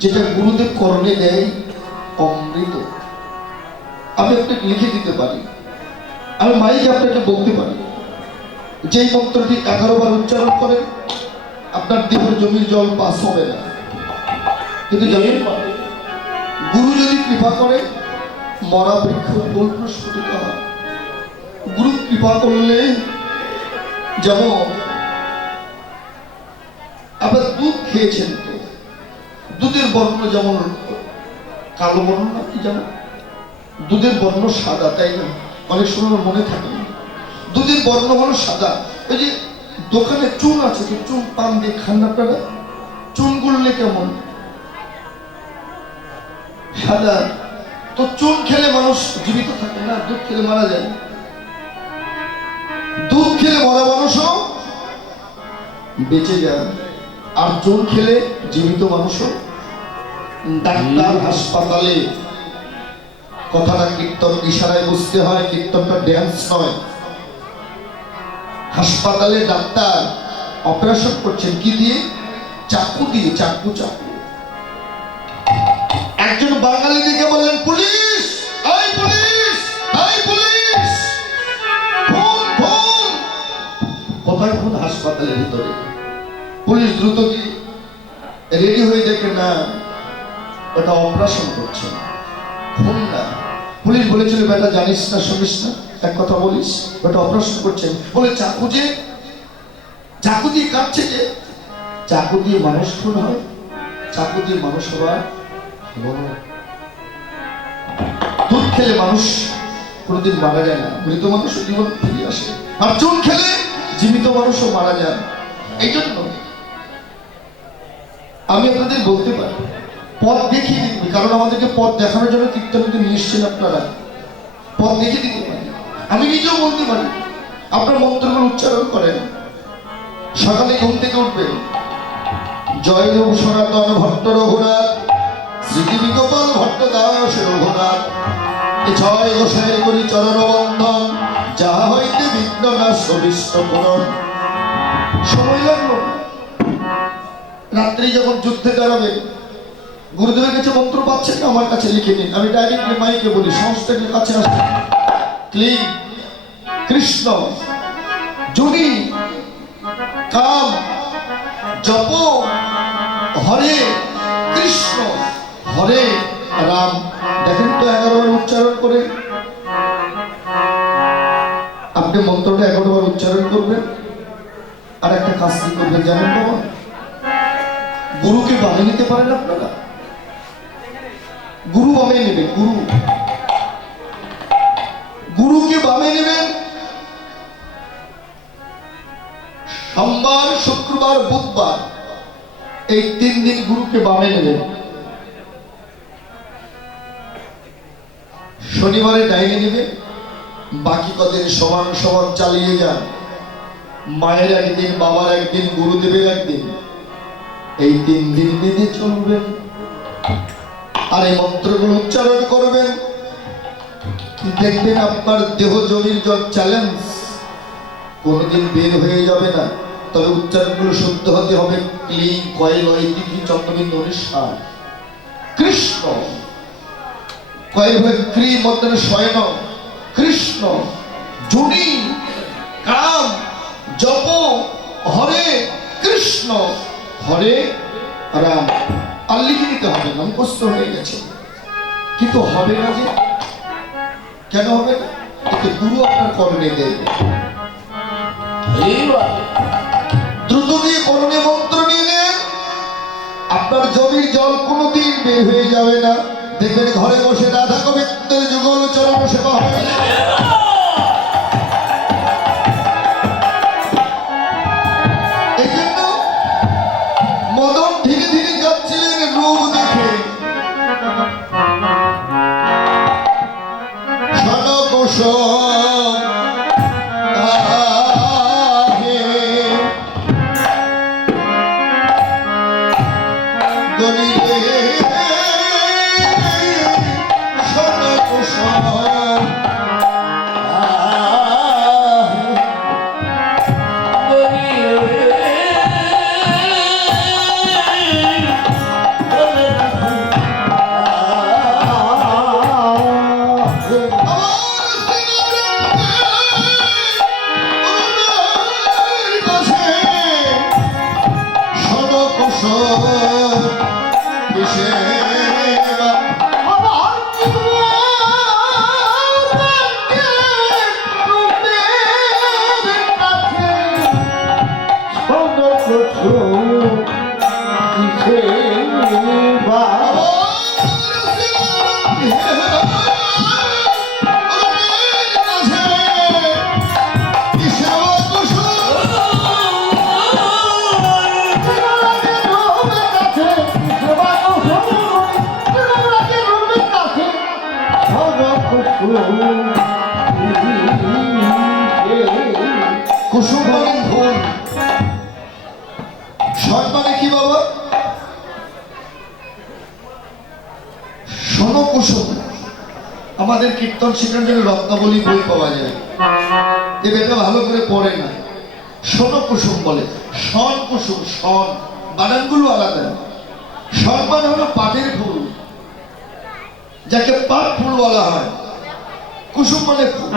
যেটা গুরুদেব করণে দেয় অমৃত, আমি আপনাকে লিখে দিতে পারি, আমি মাইকে আপনাকে বলতে পারি, যেই মন্ত্রটি 11 বার উচ্চারণ করেন আপনার দেহের জমির জল পাস হবে না। কিন্তু জানেন, গুরু যদি কৃপা করে মরা বৃক্ষ ফুল প্রস্ফুটিত হয়। গুরু কৃপা করলে, যেমন আপনার দুধ খেয়েছেন, তো দুধের বর্ণ যেমন কালো বর্ণ না, কি যেমন দুধের বর্ণ সাদা, তাই না? অনেক সময় মনে থাকে না, দুধের বর্ণ হলো সাদা। ওই যে দোকানে চুন আছে, তো চুন পান দিয়ে খান আপনারা, চুন গুললে কেমন সাদা। তো চুন খেলে মানুষ জীবিত থাকে না, দুধ খেলে মারা যায়। দুধ খেলে মরা মানুষও বেঁচে যায়, আর চুন খেলে জীবিত মানুষও। ডাক্তার হাসপাতালে, কথাটা কীর্তন ইশারায় বুঝতে হয়, কীর্তনটা ড্যান্স নয়। হাসপাতালে ডাক্তার অপারেশন করছেন কি দিয়ে? চাকু দিয়ে, চাকু। একজন বাঙালি দিকে বললেন, পুলিশ, এই পুলিশ, এই পুলিশ, ফোন। কত মোবাইল ফোন হাসপাতালের ভিতরে। পুলিশ দ্রুত কি রেডি হয়ে দেখে না ওটা অপারেশন করছে, ফোন না। পুলিশ বলেছিল বেটা জানিস না শুনিস না, এক কথা বলিস, ওটা অপারেশন করছেন। বলে চাকু দিয়ে কাটছে যে, চাকু দিয়ে মানুষ খুন হয়, চাকু দিয়ে মানুষ হওয়ার দুধ খেলে মানুষ কোনোদিন মারা যায় না, মৃত মানুষ জীবন ফিরে আসে। আর চুন খেলে জীবিত মানুষও মারা যায়। এই জন্য আমি আপনাদের বলতে পারি পথ দেখিয়ে দিতে, কারণ আমাদেরকে পথ দেখানোর জন্য কীর্তনকে নিয়ে এসছেন আপনারা, পথ দেখিয়ে দিতে পারি। আমি নিজেও বলতে পারি, আপনার মন্ত্রগুলো উচ্চারণ করেন। সকালে ঘুম থেকে উঠবেন, জয় রঘু সনাতন ভট্ট রঘুনাথ, শ্রীদেবী গোপাল ভট্ট দাস রঘুনাথ, জয় গোসাই করি চরণ বন্ধন, যাহা হইতে বিঘ্ন নাশ অভীষ্ট পূরণ। সময় লাগলো, রাত্রি যখন যুদ্ধে দাঁড়াবে, গুরুদেবের কাছে মন্ত্র পাচ্ছেন না, আমার কাছে লিখে নিন। আমি ডাইরেক্টলি মাইকে বলি, সমস্ত কাছে আসেন। ক্লিং কৃষ্ণ যোগী কাম জপ হরে কৃষ্ণ হরে রাম। দেখেন তো 11 বার উচ্চারণ করে, আপনি মন্ত্রটা 11 বার উচ্চারণ করবেন। আর একটা কাজ কি করবেন জানেন বাবা, গুরুকে বানিয়ে নিতে পারেন আপনারা, গুরু বানিয়ে নেবেন। গুরুকে বানিয়ে নেবেন। সোমবার, শুক্রবার, বুধবার এই 3 দিন গুরুকে বানিয়ে নেবেন। শনিবারে ডাইনে নেবেন, বাকি কদিন সমান সমান চালিয়ে যান। মায়ের একদিন, বাবার একদিন, গুরুদেবের একদিন, এই 3 দিন বেঁধে চলবেন। আর এই মন্ত্রগুলো উচ্চারণ করবেন। দেখবেন আপনার দেহ জমির জল চ্যালেঞ্জ কোনদিন বের হয়ে যাবে না, তবে উচ্চারণগুলো শুদ্ধ হতে হবে। ক্লিং কয়েল তিথি চন্দ্রবিন্দু অনুসার কৃষ্ণ, কয়েল হয়ে ক্রি মধ্যে শয়ন কৃষ্ণ জুনি কাম জপ হরে কৃষ্ণ হরে রাম। আর লিখে নিতে হবে না, মুখস্থ হয়ে গেছে, কিন্তু হবে না যে। কেন হবে না? গুরু আপনার করণে দেবে। দ্রুত দিয়ে করণে মন্ত্র নিয়ে নেন, আপনার জমির জল কোনোদিন বের হয়ে যাবে না। দেখবেন ঘরে বসে রাধা গোবিন্দের যুগল চরণ সেবা হবে। এই জন্য মদন ধীরে ধীরে যাচ্ছিলেন রূপ দেখে, কুসুম মানে ফুল। সৎ মানে কি বাবা? শোনো কুসুম। আমাদের কীর্তন শেখার জন্য রত্নাবলী বই পাওয়া যায়, এ বেটা ভালো করে পড়ে না। শোনো কুসুম বলে, শন কুসুম, শন বানানগুলো আলাদা। শন মানে হলো পাটের ফুল, যাকে পাট ফুল বলা হয়। কুসুম মানে ফুল।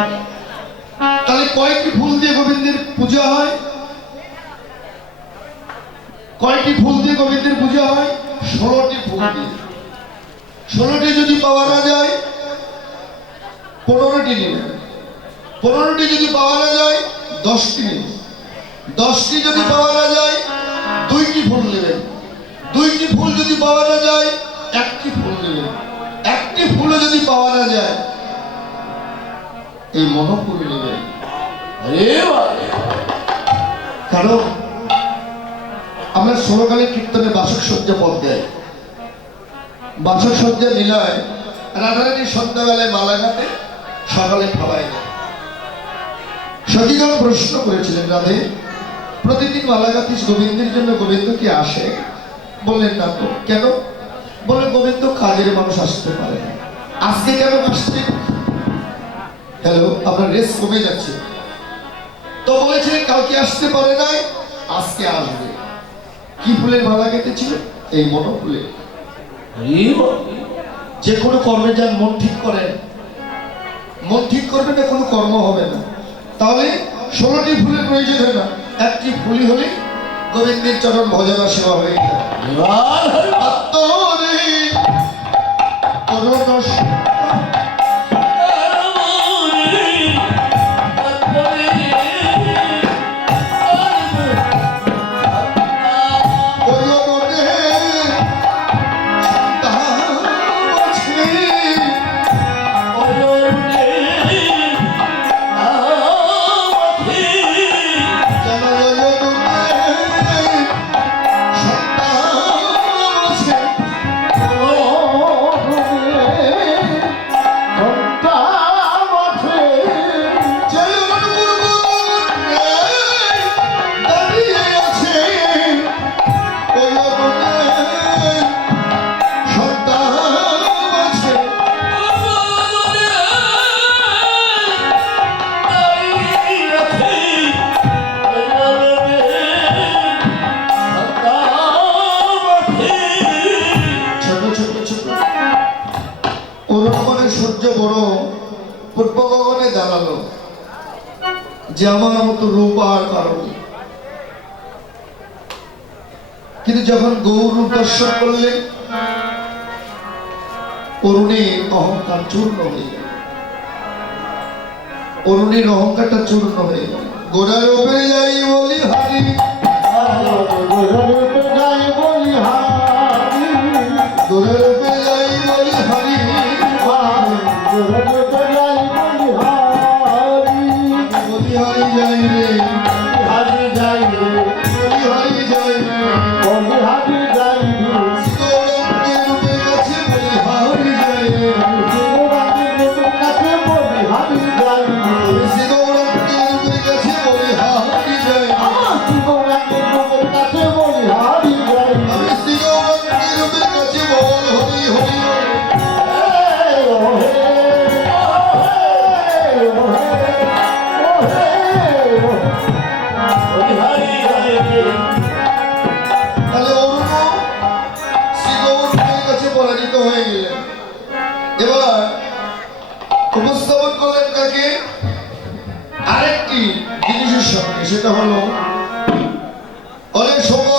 তাহলে কয়েকটি ফুল দিয়ে গোবিন্দের পূজা হয়, কয়টি ফুল দিয়ে গোবিন্দের পূজা হয়? 16টি ফুল দিয়ে। 16টি যদি পাওয়া না যায় 15টি নেবেন। 15টি যদি পাওয়া না যায় 10টি নেবেন। 10টি যদি পাওয়া না যায় 2টি ফুল নেবেন। 2টি ফুল যদি পাওয়া না যায় 1টি ফুল নেবেন। 1টি ফুলও যদি পাওয়া না যায় এই মনোফুল নেবেন। কারণ আমরা 16 কালে কীর্তনে বাসক সজ্জা পদ দেয়। বাসক সজ্জা লীলায় রাধারানী সন্ধ্যাবেলায় মালা ঘাটে, সকালে খাওয়ায় দেয়। সখীগণ প্রশ্ন করেছিলেন, রাধে প্রতিদিন মালা গাঁথিস গোবিন্দের জন্য, গোবিন্দ কি আসে? বললেন না তো। কেন? বলে গোবিন্দ কাজের মানুষ আসতে পারে না। আজকে কেন আসছে? হ্যালো, আপনার রেস কমে যাচ্ছে। তো বলেছিলেন কালকে আসতে পারে নাই, আজকে আসবে। কি ফুলের মালা গেঁথেছিল? এই মনোফুলে। যে কোনো কর্মে যান মন ঠিক করেন, মন ঠিক করবে না কোনো কর্ম হবে না। তাহলে 16টি ফুলের প্রয়োজন হয় না, 1টি ফুলই হলে গোবিন্দের চরণ ভজনা সেবা হয়ে যায়। আত্মরে করুণ সূর্য বড় পূর্ব গগনে দাঁড়ালো যে আমার মতো রূপ আর কারণ। কিন্তু যখন গৌর রূপ দর্শন করলেন অরুণের অহংকার চূর্ণ হয়ে গেল। অরুণের অহংকারটা চূর্ণ হয়ে গেল। গোড়ার উপরে যাই বলি হারি, গোড়ার উপরে যাই বলি হারি, গোড়ার উপরে যাই বলি হারি, গোড়ার উপরে যাই বলি হারি, বলি হারি যাই রে, হারি যাই রে, বলি হারি যাই রে, বলি হারি যাই রে, গৌরঙ্গের রূপের কাছে বলি হারি যাই রে, গৌরঙ্গের রূপের কাছে বলি হারি যাই রে, গৌরঙ্গের রূপের কাছে বলি হারি যাই রে, গৌরঙ্গের রূপের কাছে বলি হারি যাই রে, আমি শ্রী গৌরঙ্গের রূপের কাছে বল হরি হরি পরাজিত হয়ে গেলেন। এবার উপস্থাপন করলেন তাকে আরেকটি জিনিসের সঙ্গে, সেটা হলো অনেক সময়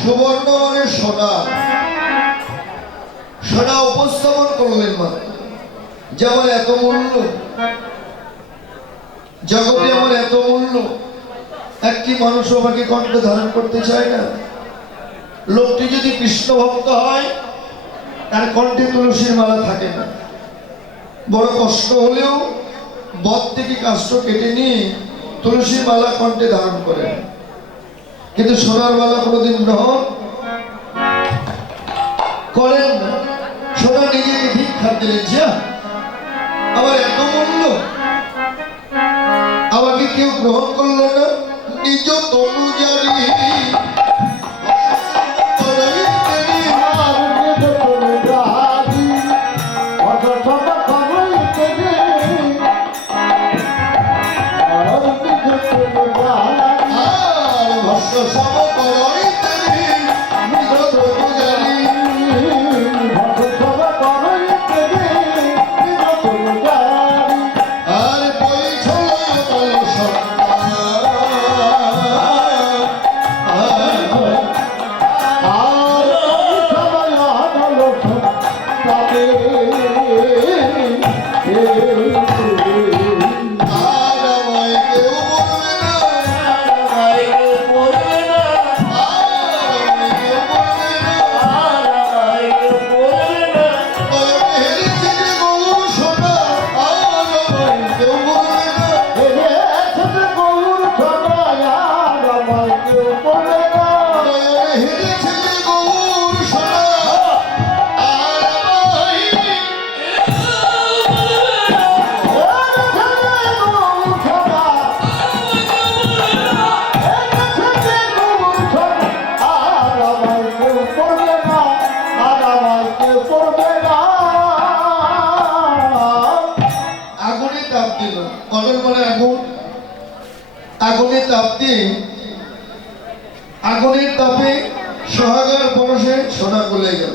সুবর্ণ মানে সোনা, সোনা উপস্থাপন করলেন মা, যে আমার এত মূল্য, জগতে আমার এত মূল্য, একটি মানুষ আমাকে কণ্ঠে ধারণ করতে চায় না। লোকটি যদি কৃষ্ণ ভক্ত হয়, তার কণ্ঠে তুলসীর মালা থাকে না। বড় কষ্ট হলেও বধ থেকে কাষ্ঠ কেটে নিয়ে তুলসীর মালা কণ্ঠে ধারণ করেন, কিন্তু সোনার মালা কোনোদিন গ্রহণ করেন না। সোনা নিজেকে ভিক্ষা দিলেন, যা আমার এত মূল্য, আমাকে কেউ গ্রহণ করলো না। নিজ তনু জানি সব করই তেরি, নিজ তনু জানি আর পরিছল তল আগুনের তাপ দিয়ে, আগুনের তাপে সোহাগার পরশে সোনা গলে গেল,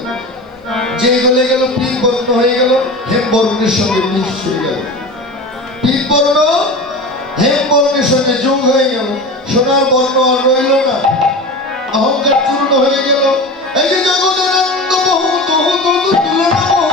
যে গলে গেল পিক বর্ণ হয়ে গেল, হেম বর্ণের সঙ্গে মিক্স হয়ে গেল, পিক বর্ণ হেম বর্ণের সঙ্গে যোগ হয়ে গেল, সোনার বর্ণ আর রইল না, অহংকার চূর্ণ হয়ে গেল। এই যে জগতের আনন্দ বহু বহু বহু তুলনা বহু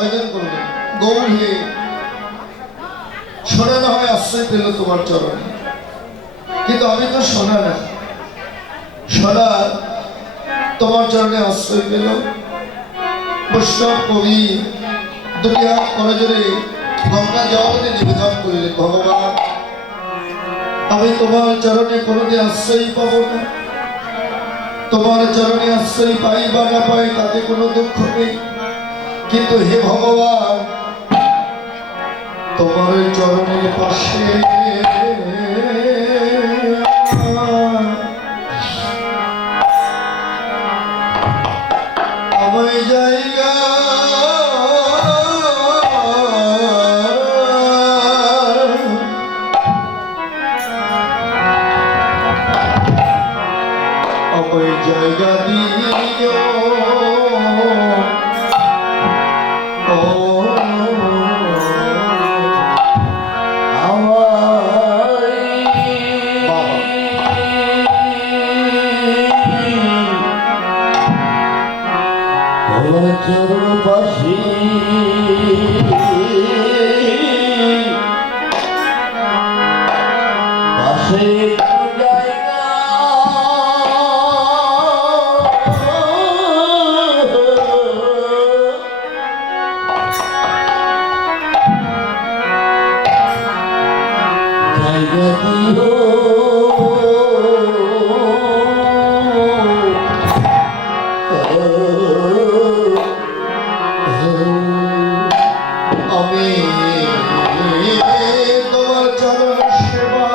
আবেদন করবেন, গৌর হে, সোনা না হয় আশ্রয় পেল তোমার চরণে, কিন্তু আমি তো সোনা না, সোনা তোমার চরণে আশ্রয় পেল। বৈষ্ণব কবি দুটি হাত করে জোরে গঙ্গা জলে নিবেদন করলেন, ভগবান আমি তোমার চরণে কোনোদিন আশ্রয় পাবো না, তোমার চরণে আশ্রয় পাই বা না পাই তাতে কোনো দুঃখ নেই, কিন্তু হে ভগবান তোমার চরণের পাশে আমায় জায়গা আমায় জায়গা দিও আমার জায়গা দিও আমি তোমার চরণ সেবা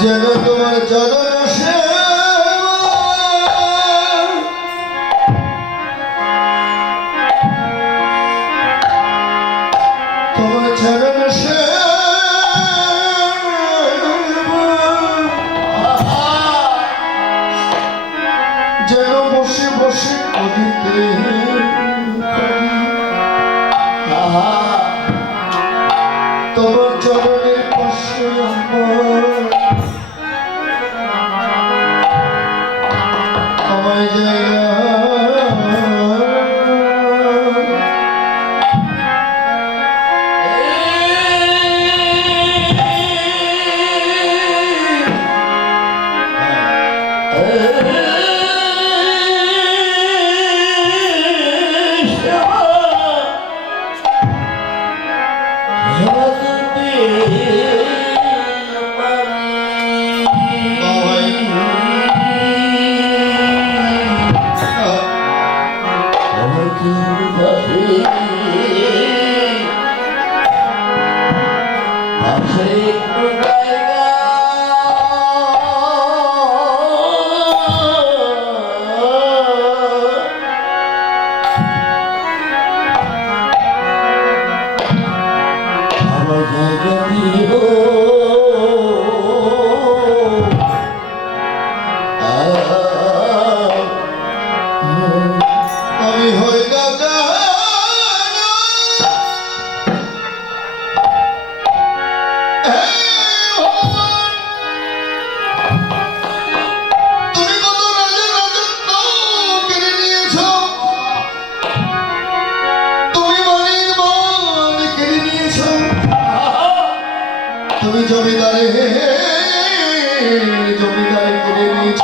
যেন তোমার চরণ সেবা তোমার চরণ সেবা যেন বসে বসে করিতে তোমার চরণের পাশে আমায় জায়গা আমি হই গাগা তুমি কত রাজা রাজত্ব কেড়ে নিয়েছ তুমি মানির মান কেড়ে নিয়েছ তুমি জমিদারে কেড়ে নিয়েছ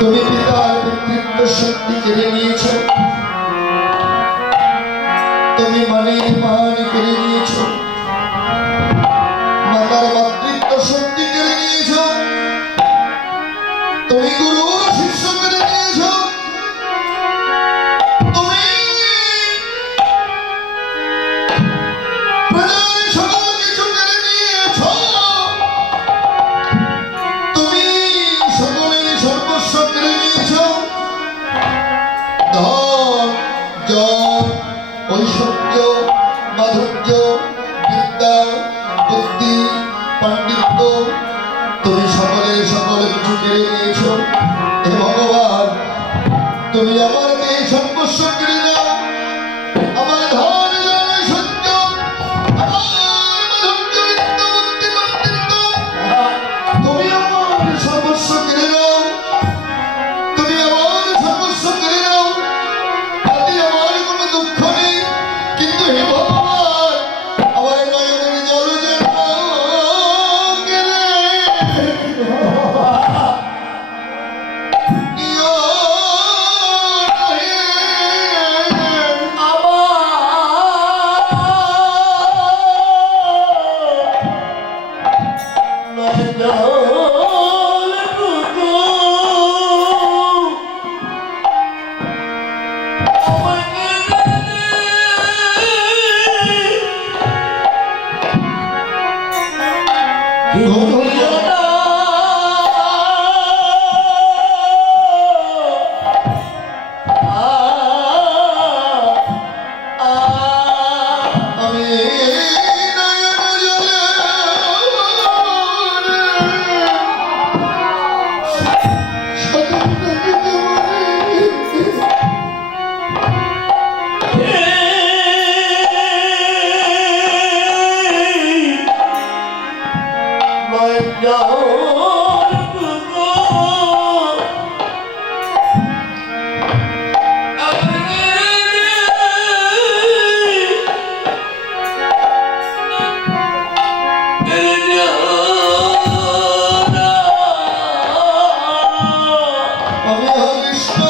তুমি পিতার পিতৃত্ব শক্তি কেড়ে নিয়েছ তুমি মানির মান কেড়ে নিয়েছ মাতার মাতৃত্ব শক্তি কেড়ে নিয়েছ তুমি গুরুর শিষ্য কেড়ে নিয়েছ তুমি প্রজার সকল কিছু কেড়ে নিয়েছ তুমি সকলের সর্বস্ব কেড়ে নিয়েছ ধন জন ঐশ্বর্য মাধুর্য বিদ্যা বুদ্ধি পাণ্ডিত্য তুমি সকলের সকল কিছু কেড়ে নিয়েছ হে ভগবান তুমি আমাকে এই সর্বস্ব কেড়ে নাও আমার ধন জন ঐশ্বর্য আমার মাধুর্য বিদ্যা বুদ্ধি পাণ্ডিত্য তুমি আমার সর্বস্ব কেড়ে নাও তুমি আমার সর্বস্ব কেড়ে নাও তাতে আমার কোনো দুঃখ নেই কিন্তু হে ভগবান আমার নয়নের জল যেন কেড়ে নিও না হে আমি হরিষ্ণ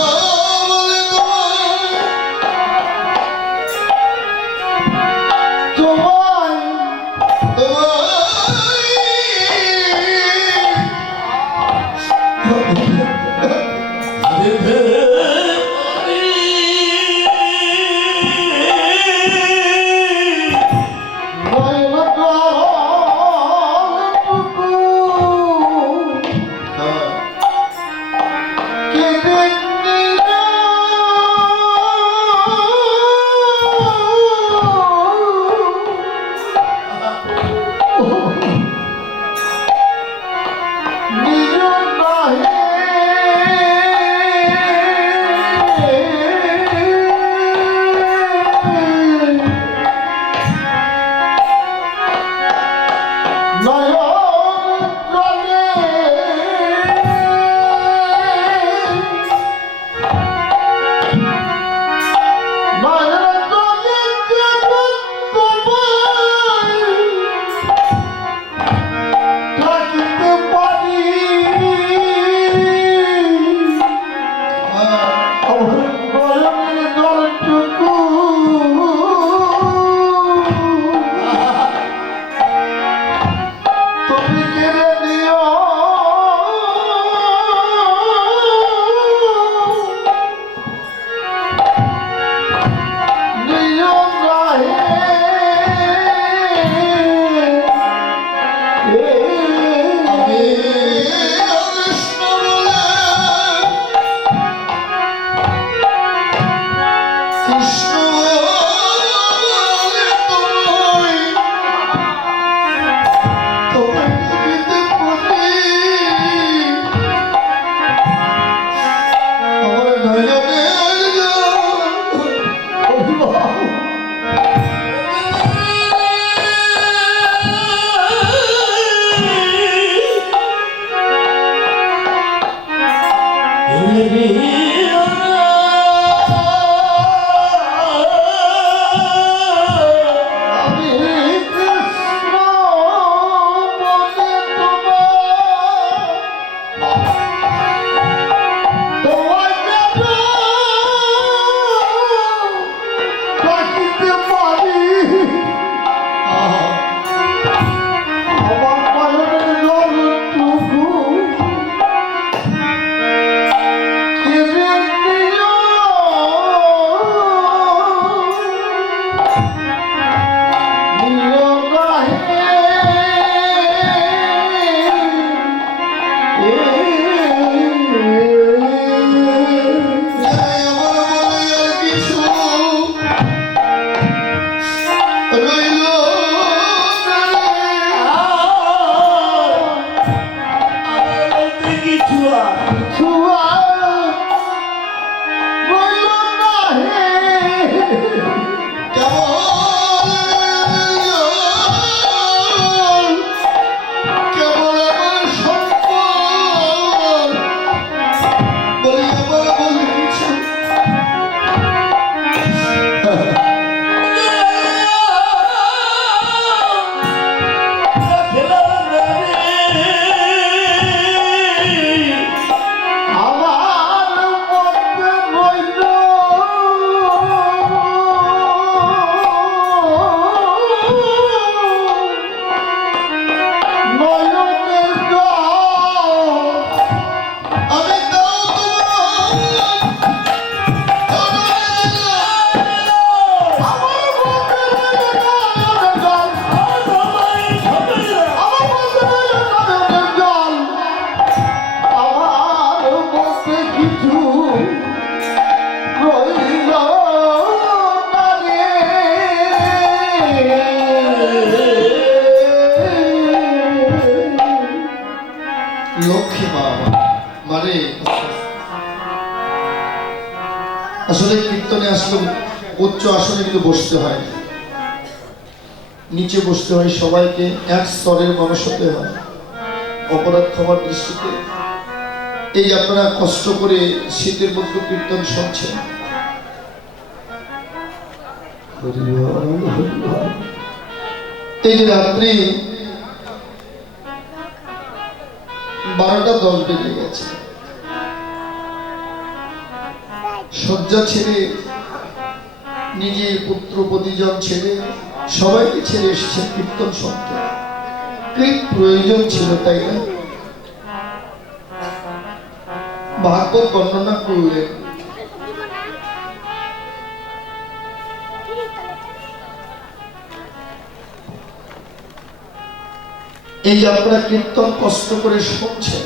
বলে তোমায় লক্ষ্মী মা মানে আসলে কীর্তনে আসলে উচ্চ আসনে কিন্তু বসতে হয়, নিচে বসতে হয়, সবাইকে এক স্তরের মানুষ হতে হয়। অপরাধ ক্ষমার দৃষ্টিতে এই যে আপনারা কষ্ট করে শীতের মধ্যে কীর্তন শুনছেন, এই যে রাত্রি 12টা 10 বেজে গেছে, শয্যা ছেড়ে, নিজের পুত্র পরিজন ছেড়ে, সবাইকে ছেড়ে এসেছেন কীর্তন শুনতে। কি প্রয়োজন ছিল, তাই না? ভাগবত বর্ণনা করলেন, এই যে আপনারা কীর্তন কষ্ট করে শুনছেন,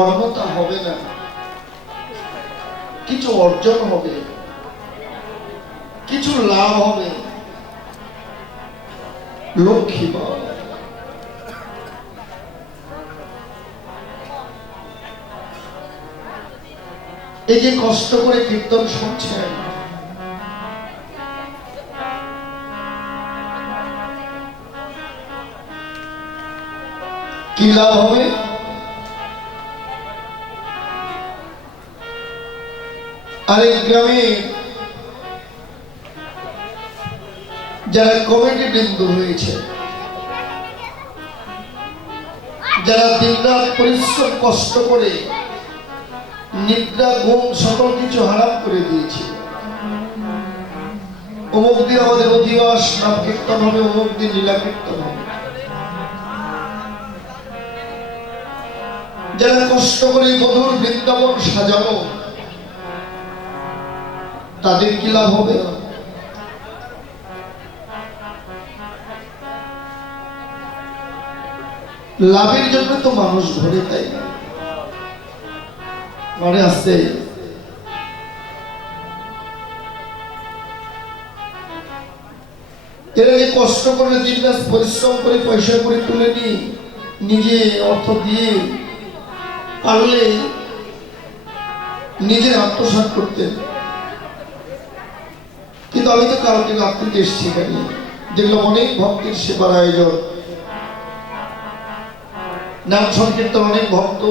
অন্যতা হবে না, কিছু অর্জন হবে, কিছু লাভ হবে, লক্ষ্মী পাওয়া। এই যে কষ্ট করে কীর্তন শুনছেন, কি লাভ হবে? আরেক গ্রামে যারা কমিটি বৃন্দ হয়েছে, যারা দিনরাত পরিশ্রম কষ্ট করে নিদ্রা ঘুম সকল কিছু হারাম করে দিয়েছে, অমুক দিন আমাদের অধিবাস নাম কীর্তন হবে, অমুক দিন লীলা কীর্তন হবে, যারা কষ্ট করে মধুর বৃন্দাবন সাজানো, তাদের কি লাভ হবে? লাভের জন্য তো মানুষ ঘরে, তাই না? মনে আসছে এরা যে কষ্ট করে দিনরাত পরিশ্রম করে পয়সা করে তুলে নিয়ে নিজে অর্থ দিয়ে পারলে নিজের আত্মসাৎ করতেন, কিন্তু আমি তো কালকে রাত্রিতে এসেছি এখানে, দেখলাম অনেক ভক্তের সেবার আয়োজন, নাম সংকীর্তন অনেক ভক্ত,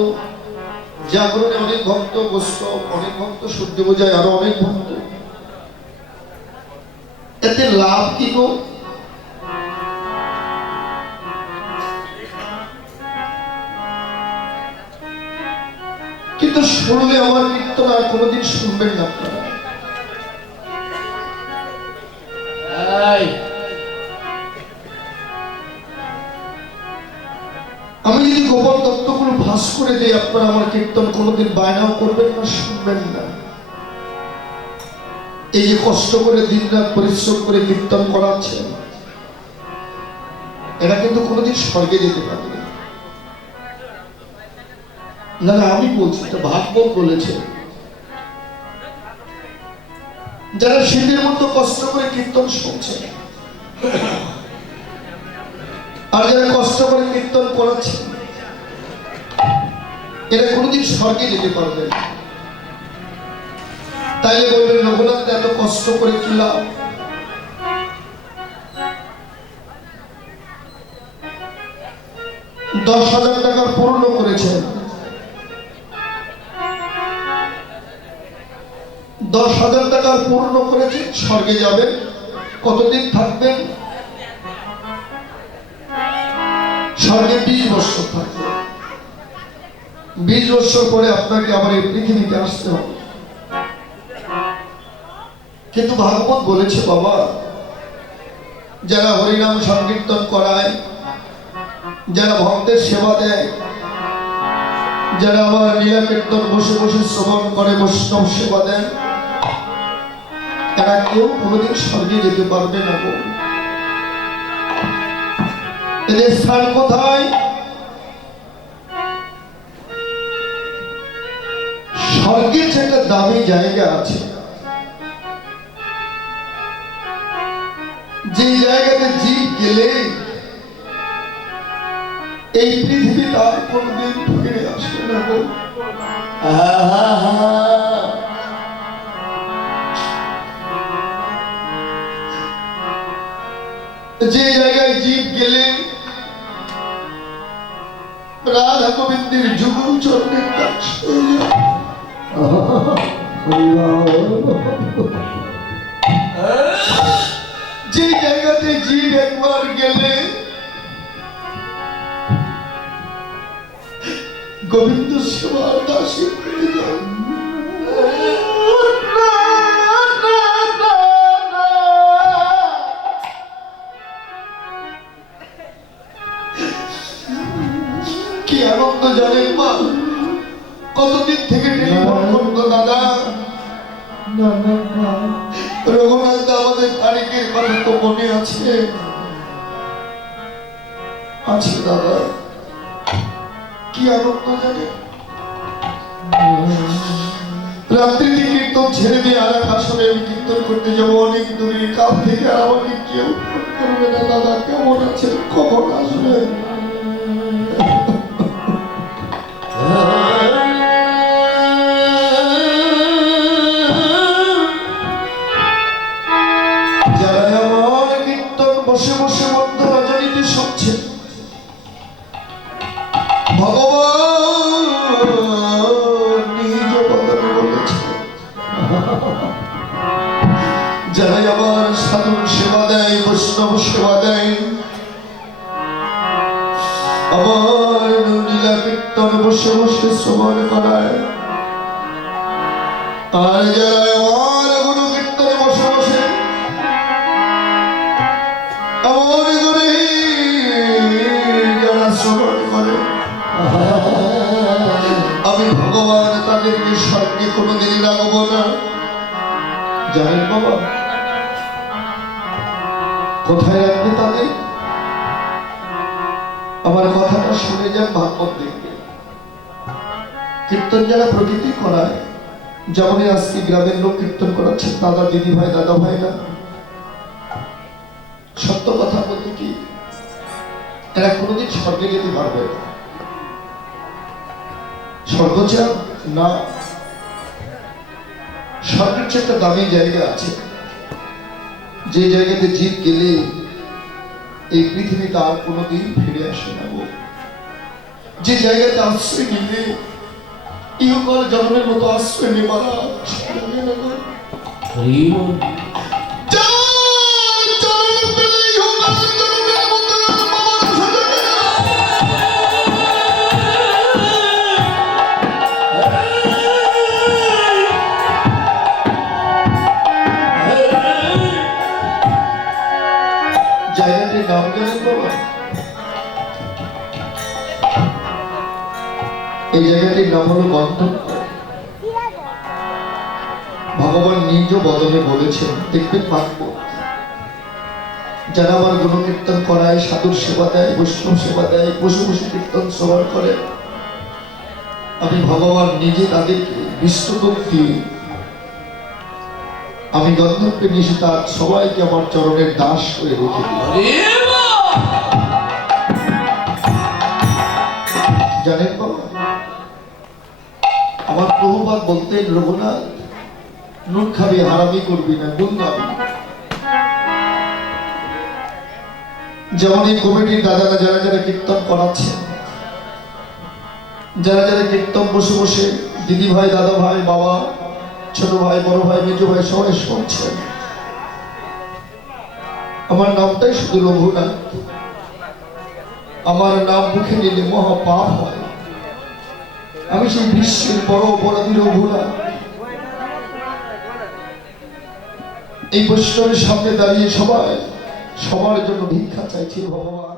জাগরণে অনেক ভক্ত, বৈষ্ণব অনেক ভক্ত, সূর্য পূজায় আরো অনেক ভক্ত। এতে লাভ কি গো? কিন্তু শুনলে আমার কীর্তন আর কোনোদিন শুনবেন না আপনারা। আমি যদি গোপন তত্ত্বগুলো ভাস করে দিই, আপনারা আমার কীর্তন কোনোদিন বায়নাও করবেন না, শুনবেন না। এই যে কষ্ট করে দিনরাত পরিশ্রম করে কীর্তন করাচ্ছেন, এরা কিন্তু কোনোদিন স্বর্গে যেতে পারবে না। না না, আমি বলছি, এটা ভাগবত বলেছে। যারা শীতের মতো কষ্ট করে কীর্তন শুনছে, আর যারা কষ্ট করে কীর্তন করাচ্ছে, এরা কোনোদিন স্বর্গে যেতে পারবে না। তাইলে বলবেন, রঘুনাথ এত কষ্ট করে কি লাভ? $10,000 পূর্ণ করেছেন, 10,000 পূর্ণ করেছেন, স্বর্গে যাবেন, কতদিন থাকবেন? স্বর্গে 20 বছর থাকবেন। 20 বছর পরে আপনাকে আবার এই পৃথিবীতে আসতে হবে। কিন্তু ভাগবত বলেছে, বাবা, যারা হরিনাম সংকীর্তন করায়, যারা ভক্তের সেবা দেয়, যারা আমার লীলা কীর্তন বসে বসে শ্রবণ করে, বৈষ্ণব সেবা দেন, এরা কেউ কোনোদিন স্বর্গে যেতে পারবে না গো। এদের স্থান কোথায়? স্বর্গের যে একটা দামি জায়গা আছে, যে জায়গাতে জীব গেলে এই পৃথিবী তার কোনদিন ফিরে আসবে না গো। যে জায়গায় জীব গেলে রাধা গোবিন্দের যুগল চরণের কাছ, যে জায়গাতে জীব একবার গেলে গোবিন্দ সেবার দাসী হয়ে যান। কি আনন্দ জানেন মা, কতদিন থেকে টেলিফোন করতো দাদা, রঘুনাথ আমাদের তারিখের কথা তো মনে আছে? আছে দাদা, কি আনন্দ জানেন। রাত্রিতে কীর্তন ছেড়ে দিয়ে আর এক আসরে আমি কীর্তন করতে যাবো অনেক দূরে, কাল থেকে আর আমাকে কেউ ফোন করবে না। দাদা কেমন আছে, কখন আসবে? যারা আমার কীর্তন বসে বসে বন্ধ রজনীতে শুনছে, ভগবান নিজ বদনে বলেছে, যারা আমার সাধন সেবা দেয়, বৈষ্ণব সেবা দেয়, আমার লীলা কীর্তন বসে বসে শ্রবণ করায়, আর যারা আমার গুরু কীর্তন বসে বসে আমার করে যারা শ্রবণ করে, আমি ভগবান তাদেরকে স্বর্গে কোনোদিন রাখবো না। জানেন বাবা কোথায় রাখবে তাদের? আমার কথাটা শুনে যান, ভাগবত দেখবে। কীর্তন যারা প্রকৃতি করায়, যেমন আজকে গ্রামের লোক কীর্তন করাচ্ছে, দাদা দিদি ভাই দাদা ভাই না, সত্য কথা বলতে কি এরা কোনোদিন স্বর্গে যেতে পারবে না। স্বর্গ চান না, স্বর্গের চেয়ে একটা দামি জায়গা আছে, যে জায়গাতে জীব গেলে এই পৃথিবীতে আর কোনোদিন ফিরে আসে না গো। যে জায়গাতে আশ্রয় নিলে ইহকাল জন্মের মতো আশ্রয় নেবার লাগে না গো। জায়গাটির নাম জানেন বাবা? এই জায়গাটির নাম হলো গন্তব্য। ভগবান নিজ বদনে বলেছেন, দেখবেন পাকব যারা আমার গুণকীর্তন করায়, সাধুর সেবা দেয়, বৈষ্ণব সেবা দেয়, বসে বসে কীর্তন শ্রবণ করে, আমি ভগবান নিজে তাদেরকে বিষ্ণুদূত দিয়ে আমি গন্তব্যে নিষেধাত সবাইকে আমার চরণের দাস করে রেখে দিই। জানেন বাবা, আমার প্রভুপাদ বলতেন, রঘুনাথ নুন খাবি, হারামি করবি না, গুণ গাবি। যেমন এই কমিটির দাদারা যারা যারা কীর্তন করাচ্ছেন, যারা যারা কীর্তন বসে বসে দিদি ভাই দাদা ভাই বাবা ছোট ভাই বড় ভাই মেজ ভাই সবাই শুনছেন, আমার নামটাই শুধু রঘুনাথ। আমার নাম মুখে নিলে মহা পাপ হয়। আমি সেই বিশ্বের বড় অপরাধী রঘুনাথ। এই বৈষ্ণবের সামনে দাঁড়িয়ে সবাই সবার জন্য ভিক্ষা চাইছি ভগবান।